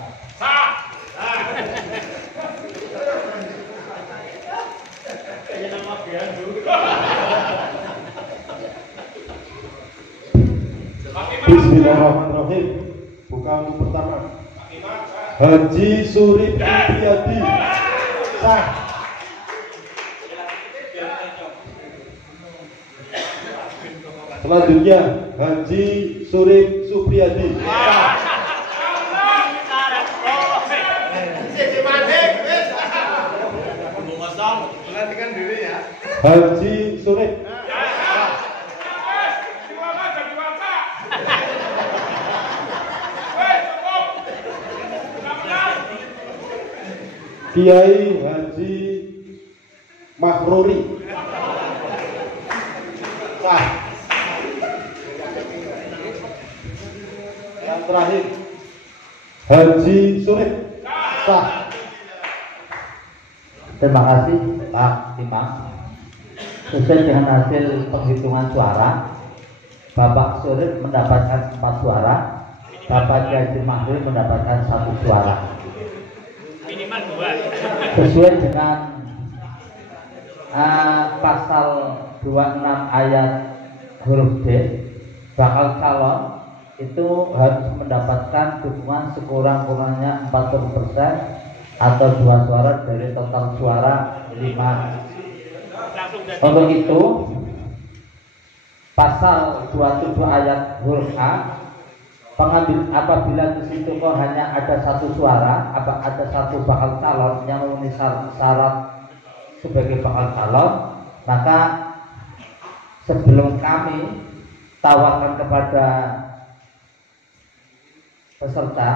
Bismillahirrahmanirrahim. Buka buku pertama. Haji Surip Supriyadi. Sah. Selanjutnya Haji Surip Supriyadi. Sah. Sisi mandek, wes. Haji Surip. Kiai Haji Mahruri. Sah. Yang terakhir Haji Surip. Sah. Terima kasih Pak Imam. Sesuai dengan hasil penghitungan suara, Bapak Surip mendapatkan 4 suara, Bapak Kiai Mahruri mendapatkan 1 suara. Minimal 2. Sesuai dengan pasal 26 ayat huruf D, bakal calon itu harus mendapatkan dukungan sekurang-kurangnya 40% atau 2 suara dari total suara 5. Untuk itu pasal 27 ayat huruf A, pengambil apabila di situ kok hanya ada 1 suara, ada 1 bakal calon yang memenuhi syarat sebagai bakal calon, maka sebelum kami tawarkan kepada peserta,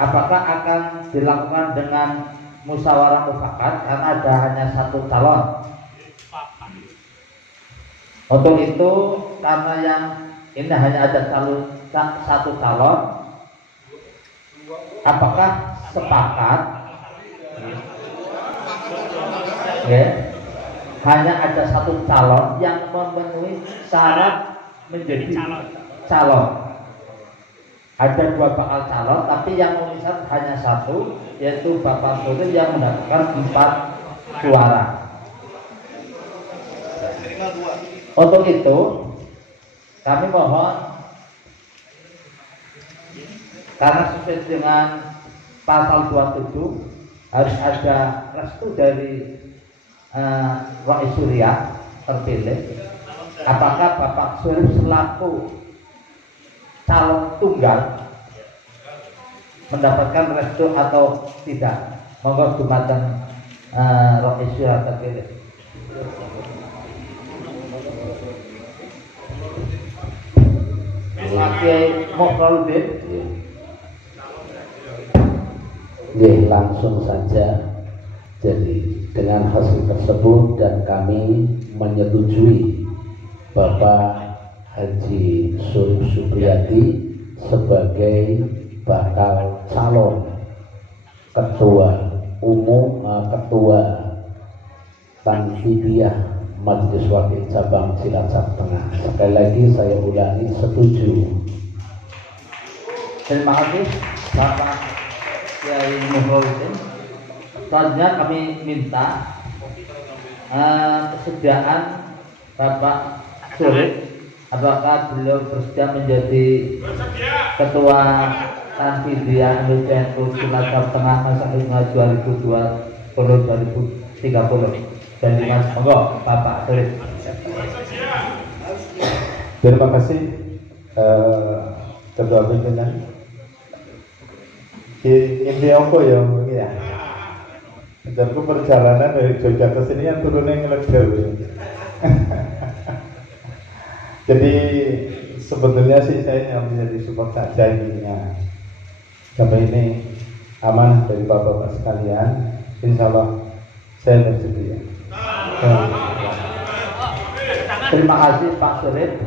apakah akan dilakukan dengan musyawarah mufakat karena ada hanya 1 calon. Untuk itu karena yang ini hanya ada 1 calon, apakah sepakat hanya ada 1 calon yang memenuhi syarat menjadi calon. Ada 2 bakal calon, tapi yang memenuhi syarat hanya 1, yaitu Bapak Surip yang mendapatkan 4 suara. Untuk itu kami mohon, karena sesuai dengan pasal 27 harus ada restu dari Rais Surya terpilih, apakah Bapak Surip selaku calon tunggal mendapatkan restu atau tidak? Monggo dumateng Rais Surya terpilih. Kiai Mahruri. Langsung saja. Jadi dengan hasil tersebut dan kami menyetujui Bapak Haji Surip Supriyadi sebagai bakal calon ketua umum, ketua Panitia Majelis Wakil Cabang Cilacap Tengah. Sekali lagi saya ulangi, setuju. Terima kasih Bapak Kiai Mahruri. Selanjutnya kami minta kesediaan Bapak Surip, apakah beliau bersedia menjadi ketua Panitia Indonesia NU Cilacap Tengah masa 2020-2030. Dan Mas, monggo Bapak Surip. Terima kasih Ketua Pimpinan. Ini apa ya mungkin ya? Menurutku perjalanan dari Jogja ke sini yang turunnya ngeledar. Jadi sebetulnya sih saya yang menjadi support saja intinya. Sampai ini aman dari bapak-bapak sekalian. Insya Allah saya bersedia. Terima kasih Pak Surip.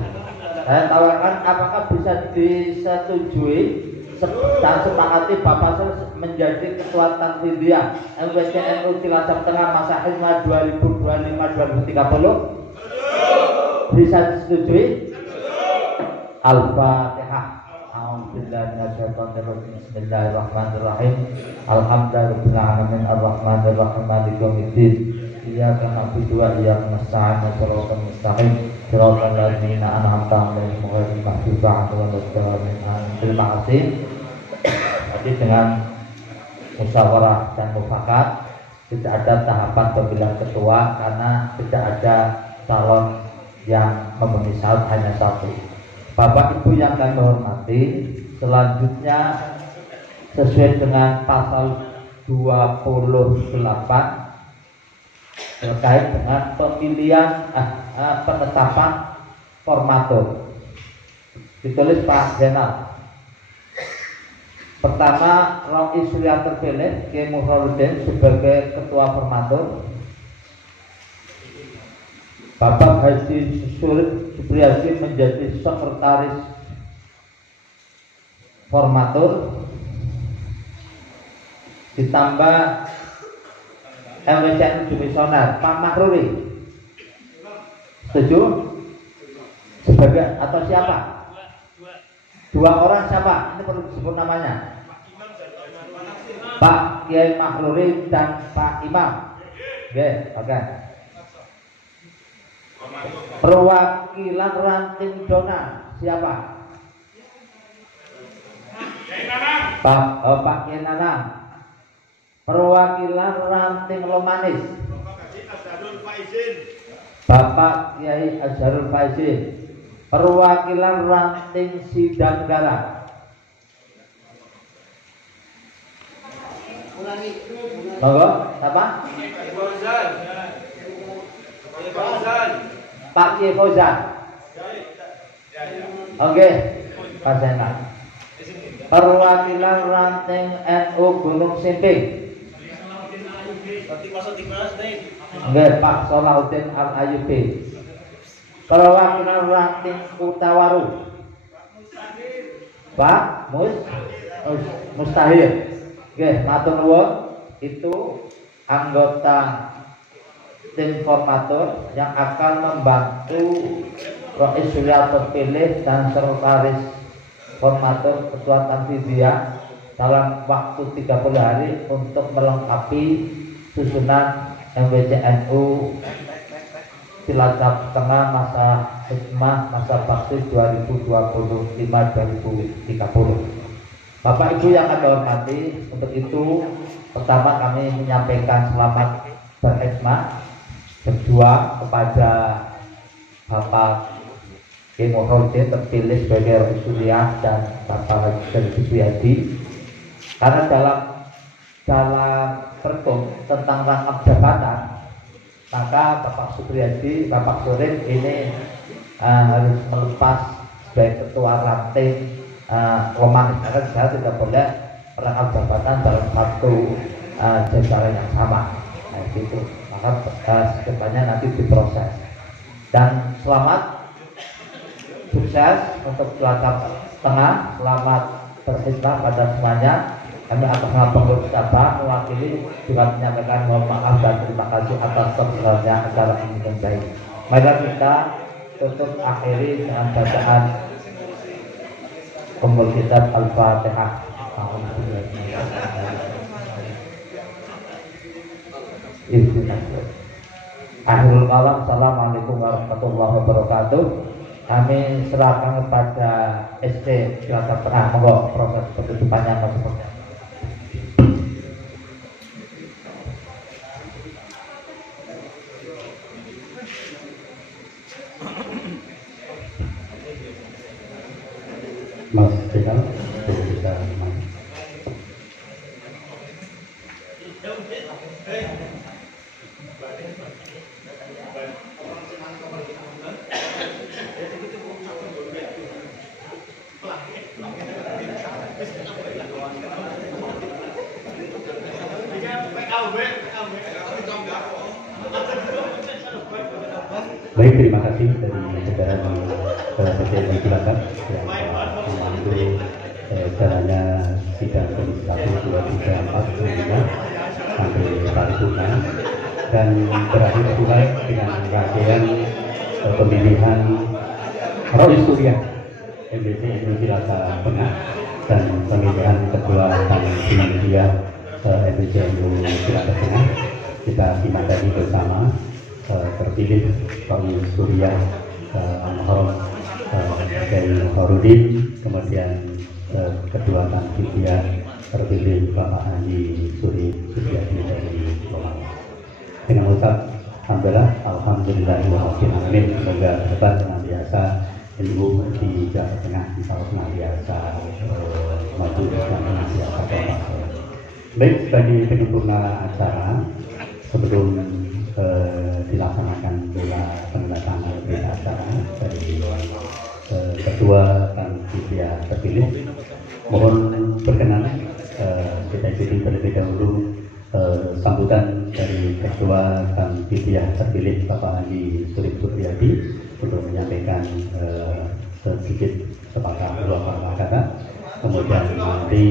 Saya tawarkan apakah bisa disetujui dan sepakati Bapak Surip menjadi ketua Tanfidia MWC NU Cilacap Tengah masa hikmah 2025-2030? Bisa disetujui? Al-Fatihah. Bismillahirrahmanirrahim. Alhamdulillahirabbil alamin arrahmanirrahim maliki yaumiddin. Iyyaka na'budu wa iyyaka nasta'in shiratal mustaqim shiratal ladzina an'amta 'alaihim ghairil maghdubi 'alaihim waladdallin. Terima kasih. Jadi dengan musyawarah dan mufakat tidak ada tahapan pemilihan ketua karena tidak ada calon yang memenuhi syarat, hanya 1. Bapak Ibu yang kami hormati, selanjutnya sesuai dengan pasal 28 terkait dengan pemilihan penetapan formatur. Ditulis Pak Jenal. Pertama, Rois Surya terpilih Kiai Mukhlisin sebagai ketua formatur. Bapak Haji Supriyadi menjadi sekretaris formatur. Ditambah MWCN Komisioner Pak Makruri. Setuju? Sebagai atau siapa? Dua orang siapa? Ini perlu disebut namanya. Pak Kiai Makruri dan Pak Imam. Oke. Perwakilan ranting dona siapa? Pak Kiai Nanang. Perwakilan ranting Romanis Bapak Kiai Azharul Faizin. Perwakilan ranting Sidang Negara monggo, siapa? Pak Kiai Fauzan. Oke, Pak Zainal. Perwakilan ranting NU Gunung Simping. Oke, Pak Solahuddin Al-Ayyubi. Perwakilan ranting Kutawaru Pak Mustahil. Oke, matur nuwun. Itu anggota tim formatur yang akan membantu Rois Surya terpilih dan sekretaris formatur Ketua Tanfidiyah dalam waktu 30 hari untuk melengkapi susunan MWCNU Cilacap Tengah masa hikmah masa bakti 2025-2030. Bapak Ibu yang kami hormati, untuk itu pertama kami menyampaikan selamat berhikmah kedua kepada Bapak Kiai Mukhlisin terpilih sebagai Rois Surya dan Bapak Haji Supriyadi, karena dalam pergub tentang rangkap jabatan maka Bapak Supriyadi, Bapak Surin ini harus melepas sebagai ketua ranting Romanis, karena saya tidak boleh rangkap jabatan dalam satu jajaran yang sama. Nah itu, maka kedepannya nanti diproses. Dan selamat sukses untuk Cilacap Tengah, selamat berhikmah pada semuanya. Kami atas nama pengurus cabang mewakili juga menyampaikan mohon maaf dan terima kasih atas keberhasilan acara ini dengan baik. Mari kita tutup akhiri dengan bacaan Ummul Kitab Al-Fatihah. Akhirul kalam. Assalamualaikum warahmatullahi wabarakatuh. Kami serahkan kepada SD Cilacap Tengah. Monggo proses penutupannya masing-masing. Mas Jenal, bisa baik, terima kasih dari jajaran PTN Cilacap yang membantu jalannya sidang komisi 1, 2, 3, 4, 5 sampai paripurna, dan berakhir pula dengan rangkaian pemilihan Rois Surya MWCNU Cilacap Tengah dan pemilihan ketua Tanfidiyah MWCNU Cilacap Tengah. Kita simak tadi bersama terpilih Rois Surya Al-Muharram Kiai Mukhlisin, kemudian ketua Tanfidiyah terpilih Bapak Haji Supriyadi dari Lombok. Dengan ucap alhamdulillahirobbilalamin, semoga depan senantiasa ilmu di Jawa Tengah bisa senantiasa maju dan senantiasa berkembang. Baik, bagi penyempurna acara, sebelum dilaksanakan pula penandatanganan berita acara dari ketua panitia terpilih. Mohon berkenan kita ikuti terlebih dahulu sambutan dari ketua panitia terpilih Bapak Haji Surip Supriyadi untuk menyampaikan sedikit sepatah dua patah kata. Kemudian nanti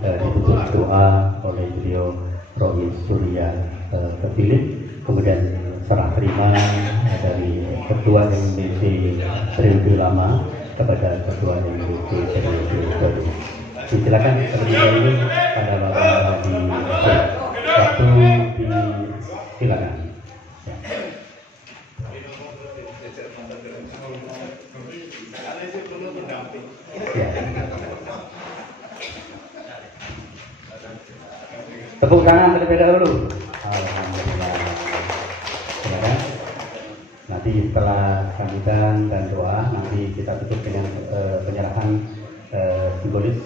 ditutup doa oleh beliau Rohis Surya terpilih. Kemudian serah terima dari ketua MBC periode lama kepada ketua MBC periode baru. Silakan terlebih dahulu pada Bapak Haji waktu silakan. Ya. Tepuk tangan terlebih dahulu. Alhamdulillah. Ya. Nanti setelah sambutan dan doa, nanti kita tutup dengan penyerahan simbolis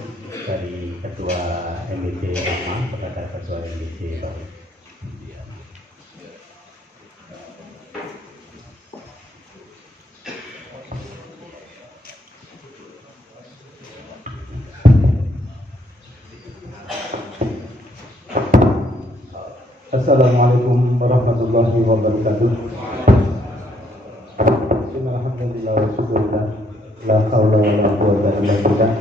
dari ketua MBC lama kepada ketua MBC baru. Assalamualaikum warahmatullahi wabarakatuh. Alhamdulillah wa syukurlah. La haula wa la quwwata illa billah.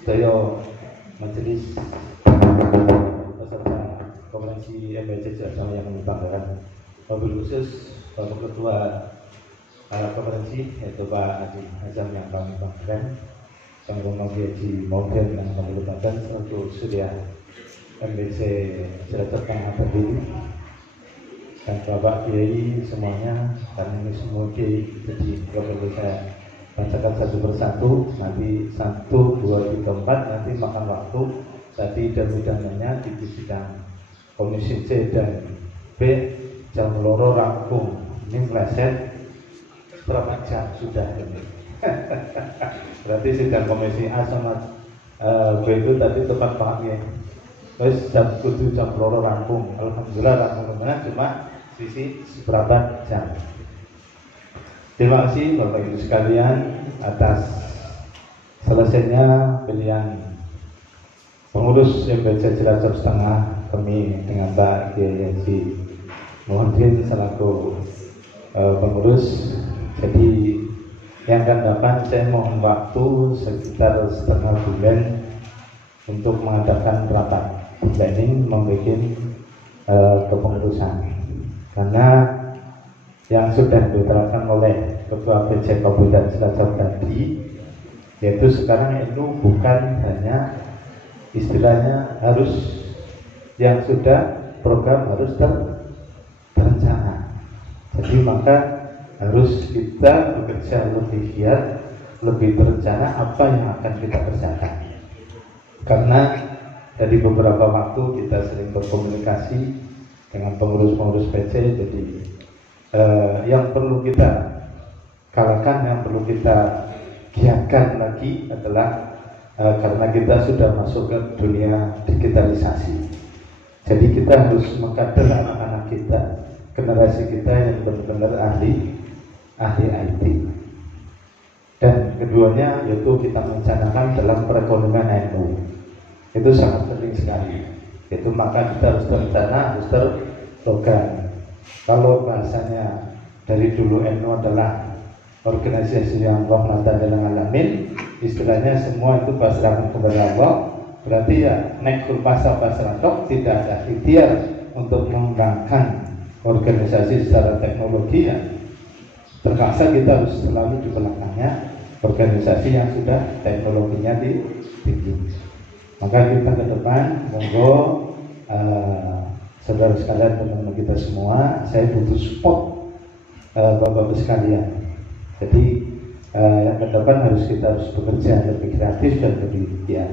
Saya majelis peserta konferensi MBC sama yang kami banggakan, wabil khusus Bapak Ketua konferensi yaitu Pak Haji Azam yang kami banggakan, Sang Romo Haji Mauden yang kami banggakan, selaku Surya MBC Cilacap Tengah berdiri, dan Bapak Kiai semuanya, karena ini semua Kiai, jadi kalau saya bacakan satu persatu, nanti 1, 2, 3, 4, nanti makan waktu. Tadi dan undangannya di sidang Komisi C dan B jam loro rampung. Ini meleset berapa jam sudah ini? Berarti sidang Komisi A sama B itu tadi tepat banget ya. Terus jam loro rampung. Alhamdulillah rampung cuma sisi seberapa jam. Terima kasih Bapak Ibu sekalian atas selesainya pilihan pengurus MBC Cilacap Setengah kami dengan Pak Kiai Haji Muhammad selaku pengurus. Jadi yang akan dapat saya mohon waktu sekitar setengah bulan untuk mengadakan rapat planning membuat kepengurusan, karena yang sudah diterapkan oleh Ketua PJ Kabupaten Cilacap tadi, yaitu sekarang itu bukan hanya istilahnya harus yang sudah program harus terencana. Jadi maka harus kita bekerja lebih giat, lebih berencana apa yang akan kita kerjakan. Karena dari beberapa waktu kita sering berkomunikasi dengan pengurus-pengurus PC, jadi yang perlu kita kalahkan, yang perlu kita giatkan lagi adalah karena kita sudah masuk ke dunia digitalisasi. Jadi kita harus mengkader anak-anak kita, generasi kita yang benar-benar ahli IT. Dan keduanya yaitu kita merencanakan dalam perekonomian NU. Itu sangat penting sekali. Itu maka kita harus berencana, harus terprogram. Kalau bahasanya dari dulu NU adalah organisasi yang rahmatan lil alamin, istilahnya semua itu pasrahkan kepada Allah. Berarti ya nekul pasrah tidak ada ikhtiar untuk mengembangkan organisasi secara teknologi, ya terpaksa kita harus selalu di belakangnya organisasi yang sudah teknologinya tinggi. Maka kita ke depan monggo saudara sekalian, teman-teman kita semua, saya butuh support bapak-bapak sekalian. Jadi yang ke depan harus bekerja lebih kreatif dan lebih giat.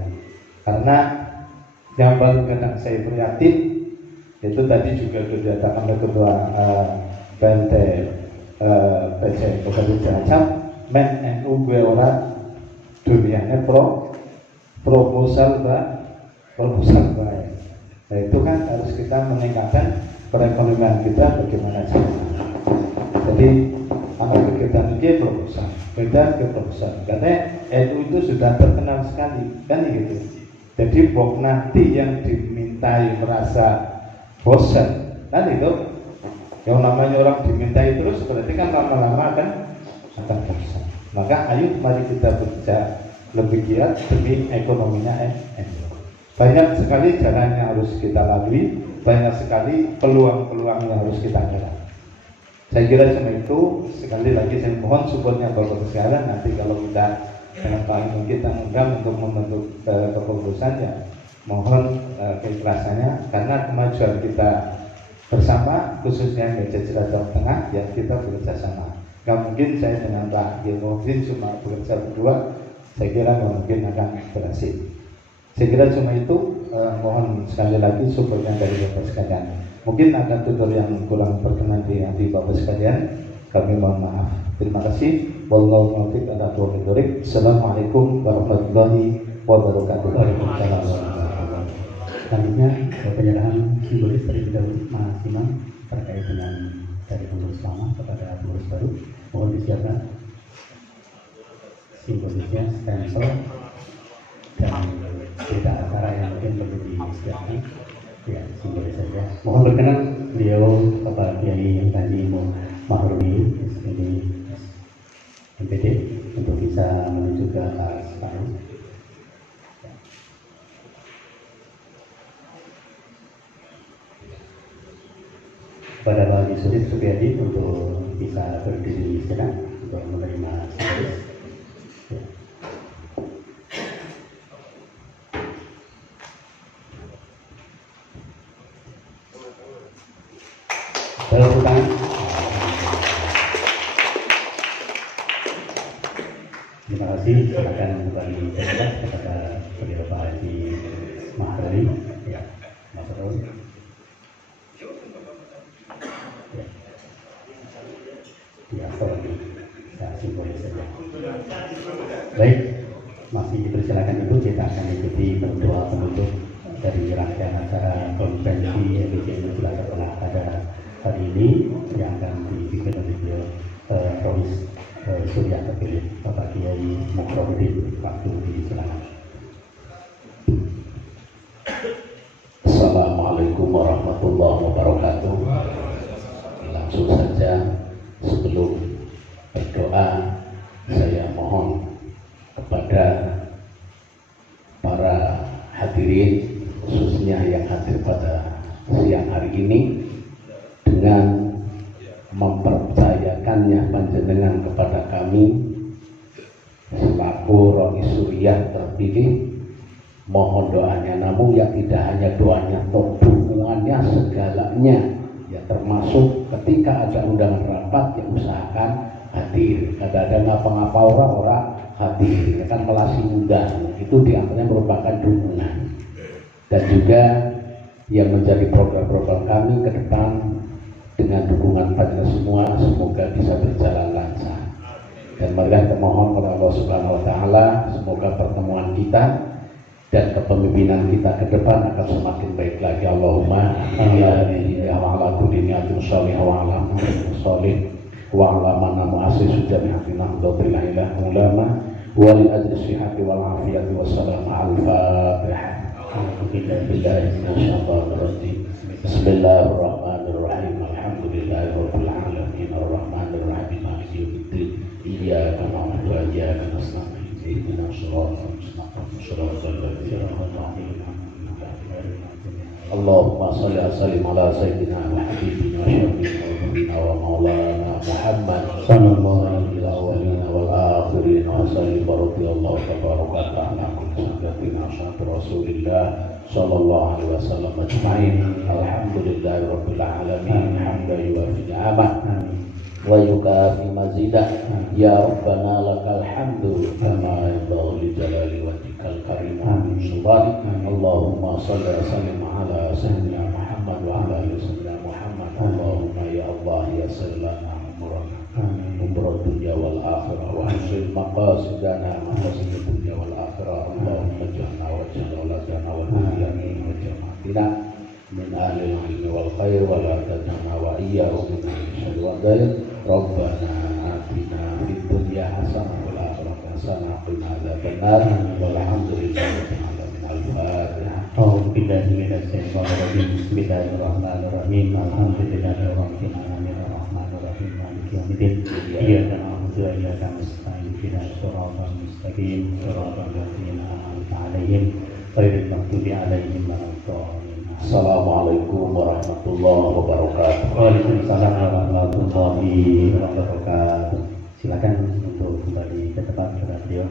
Karena yang paling kadang saya prihatin itu tadi juga sudah dikatakan oleh ketua PLT PC Kabupaten Cilacap, men NU gue orang dunianya proposal baik. Nah, itu kan harus kita meningkatkan perekonomian kita bagaimana caranya. Jadi anak kegiatan ini proposal, beda ke proposal. Karena NU itu sudah terkenal sekali, kan gitu. Jadi bok nanti yang dimintai merasa bosan, kan itu. Yang namanya orang dimintai terus berarti kan lama-lama akan bosan. Maka ayo mari kita bekerja lebih giat demi ekonominya NU. Banyak sekali jalan yang harus kita lalui, banyak sekali peluang-peluang yang harus kita garap. Saya kira cuma itu. Sekali lagi saya mohon supportnya Bapak sekalian. Nanti kalau kita dengan Pak Ibu kita undang untuk membentuk kepengurusan, ya mohon keikhlasannya, karena kemajuan kita bersama, khususnya Meja Cilacap Tengah, ya kita bekerja sama. Gak mungkin saya dengan Pak Gilmodin cuma bekerja berdua, saya kira gak mungkin akan berhasil. Saya kira cuma itu. Mohon sekali lagi supportnya dari Bapak sekalian. Mungkin ada tutur yang kurang berkenan di hati Bapak sekalian, kami mohon maaf. Terima kasih. Wallahu muwaffiq ala aqwamit thoriq. Assalamualaikum warahmatullahi wabarakatuh. Waalaikumsalam. Selanjutnya penyerahan simbolis terlebih dahulu Mas Imam terkait dengan dari pengurus lama kepada pengurus baru. Mohon disiapkan simbolisnya, stempel dan berita acara yang mungkin perlu disiapkan. Ya, simbolis saja. Mohon berkenan beliau Bapak Kiai Haji Mahrumi SPD MPD untuk bisa menuju ke atas panggung. Pada Pak Yusuf Supriyadi untuk bisa berdiri sejenak untuk menerima simbolis. Ya. Tepuk tangan. Terima kasih. Silakan kembali kepada beliau Pak Haji Mahrumi. Ya, Mas Raul. Ya. Di ya, simbolis saja. Baik, masih dipersilakan itu kita akan ikuti doa penutup dari rangkaian acara konferensi MBCNU Cilacap Tengah pada hari ini yang akan dipimpin oleh beliau Prof. Surya terpilih Bapak Kiai Mukromudin. Waktu disilakan. Assalamualaikum warahmatullahi wabarakatuh. Langsung saja sebelum berdoa, saya mohon kepada para hadirin khususnya yang hadir pada siang hari ini, dengan mempercayakannya panjenengan kepada kami selaku Roi Suriah terpilih, mohon doanya, namun ya tidak hanya doanya, dukungannya segalanya, ya termasuk ketika ada undangan rapat yang usahakan hadir. Kadang-kadang ngapa-ngapa orang hadir, ya kan melasi undang, itu diantaranya merupakan dukungan. Dan juga yang menjadi program-program kami ke depan dengan dukungan pada semua, semoga bisa berjalan lancar. Dan marilah kita mohon kepada Allah Subhanahu wa taala, semoga pertemuan kita dan kepemimpinan kita ke depan akan semakin baik lagi. Allahumma amin ya ala kulli niyatin shalihah wa ala amalin shalih wa ala man mu'assis jami'atina dhatil ilah ulama wa li ajli sihhati wal afiyati wassalamu al-fatihah. Bismillahirrahmanirrahim. Alhamdulillahirabbil alamin arrahmanir rahim maliki yaumiddin. Iyyaka na'budu wa iyyaka nasta'in. Ihdinas siratal mustaqim. Shiratal ladzina an'amta 'alaihim. Allahumma shalli wa sallim ala sayyidina wa habibina wa syafi'ina wa maulana Muhammad sallallahu alaihi wal akhirin wa sallim radhiyallahu tabaraka ta'ala an sayyidatina Rasulillah sallallahu alaihi wasallam ajma'in. Alhamdulillahi rabbil alamin hamdan yuwafi ni'amah wa yukafi mazidah. Ya Rabbana lakal hamdu kama yanbaghi li jalali wajhikal karim. Subhanak Allahumma shalli wa sallim ala sayyidina Muhammad wa ala ali sayyidina Muhammad. Allahumma ya Allah ya sallallahu umrah dunya wal akhirah wa hasil maqasidana maqasid lil ilmi wal khair wa la tadana wa iyyahum min syarri wal dair. Rabbana atina fid dunya hasanah wa fil akhirati hasanah wa qina adzabannar. Walhamdulillahi rabbil alamin. Al-Fatihah. A'udzu billahi minasy syaithanir rajim. Bismillahirrahmanirrahim. Alhamdulillahi rabbil alamin. Arrahmanir rahim. Maliki yaumiddin. Iyyaka na'budu wa iyyaka nasta'in. Ihdinas siratal mustaqim. Siratal ladzina an'amta 'alaihim ghairil maghdubi 'alaihim waladdallin. Assalamualaikum warahmatullahi wabarakatuh. Waalaikumsalam warahmatullahi wabarakatuh. Silakan untuk kembali ke tempat beliau.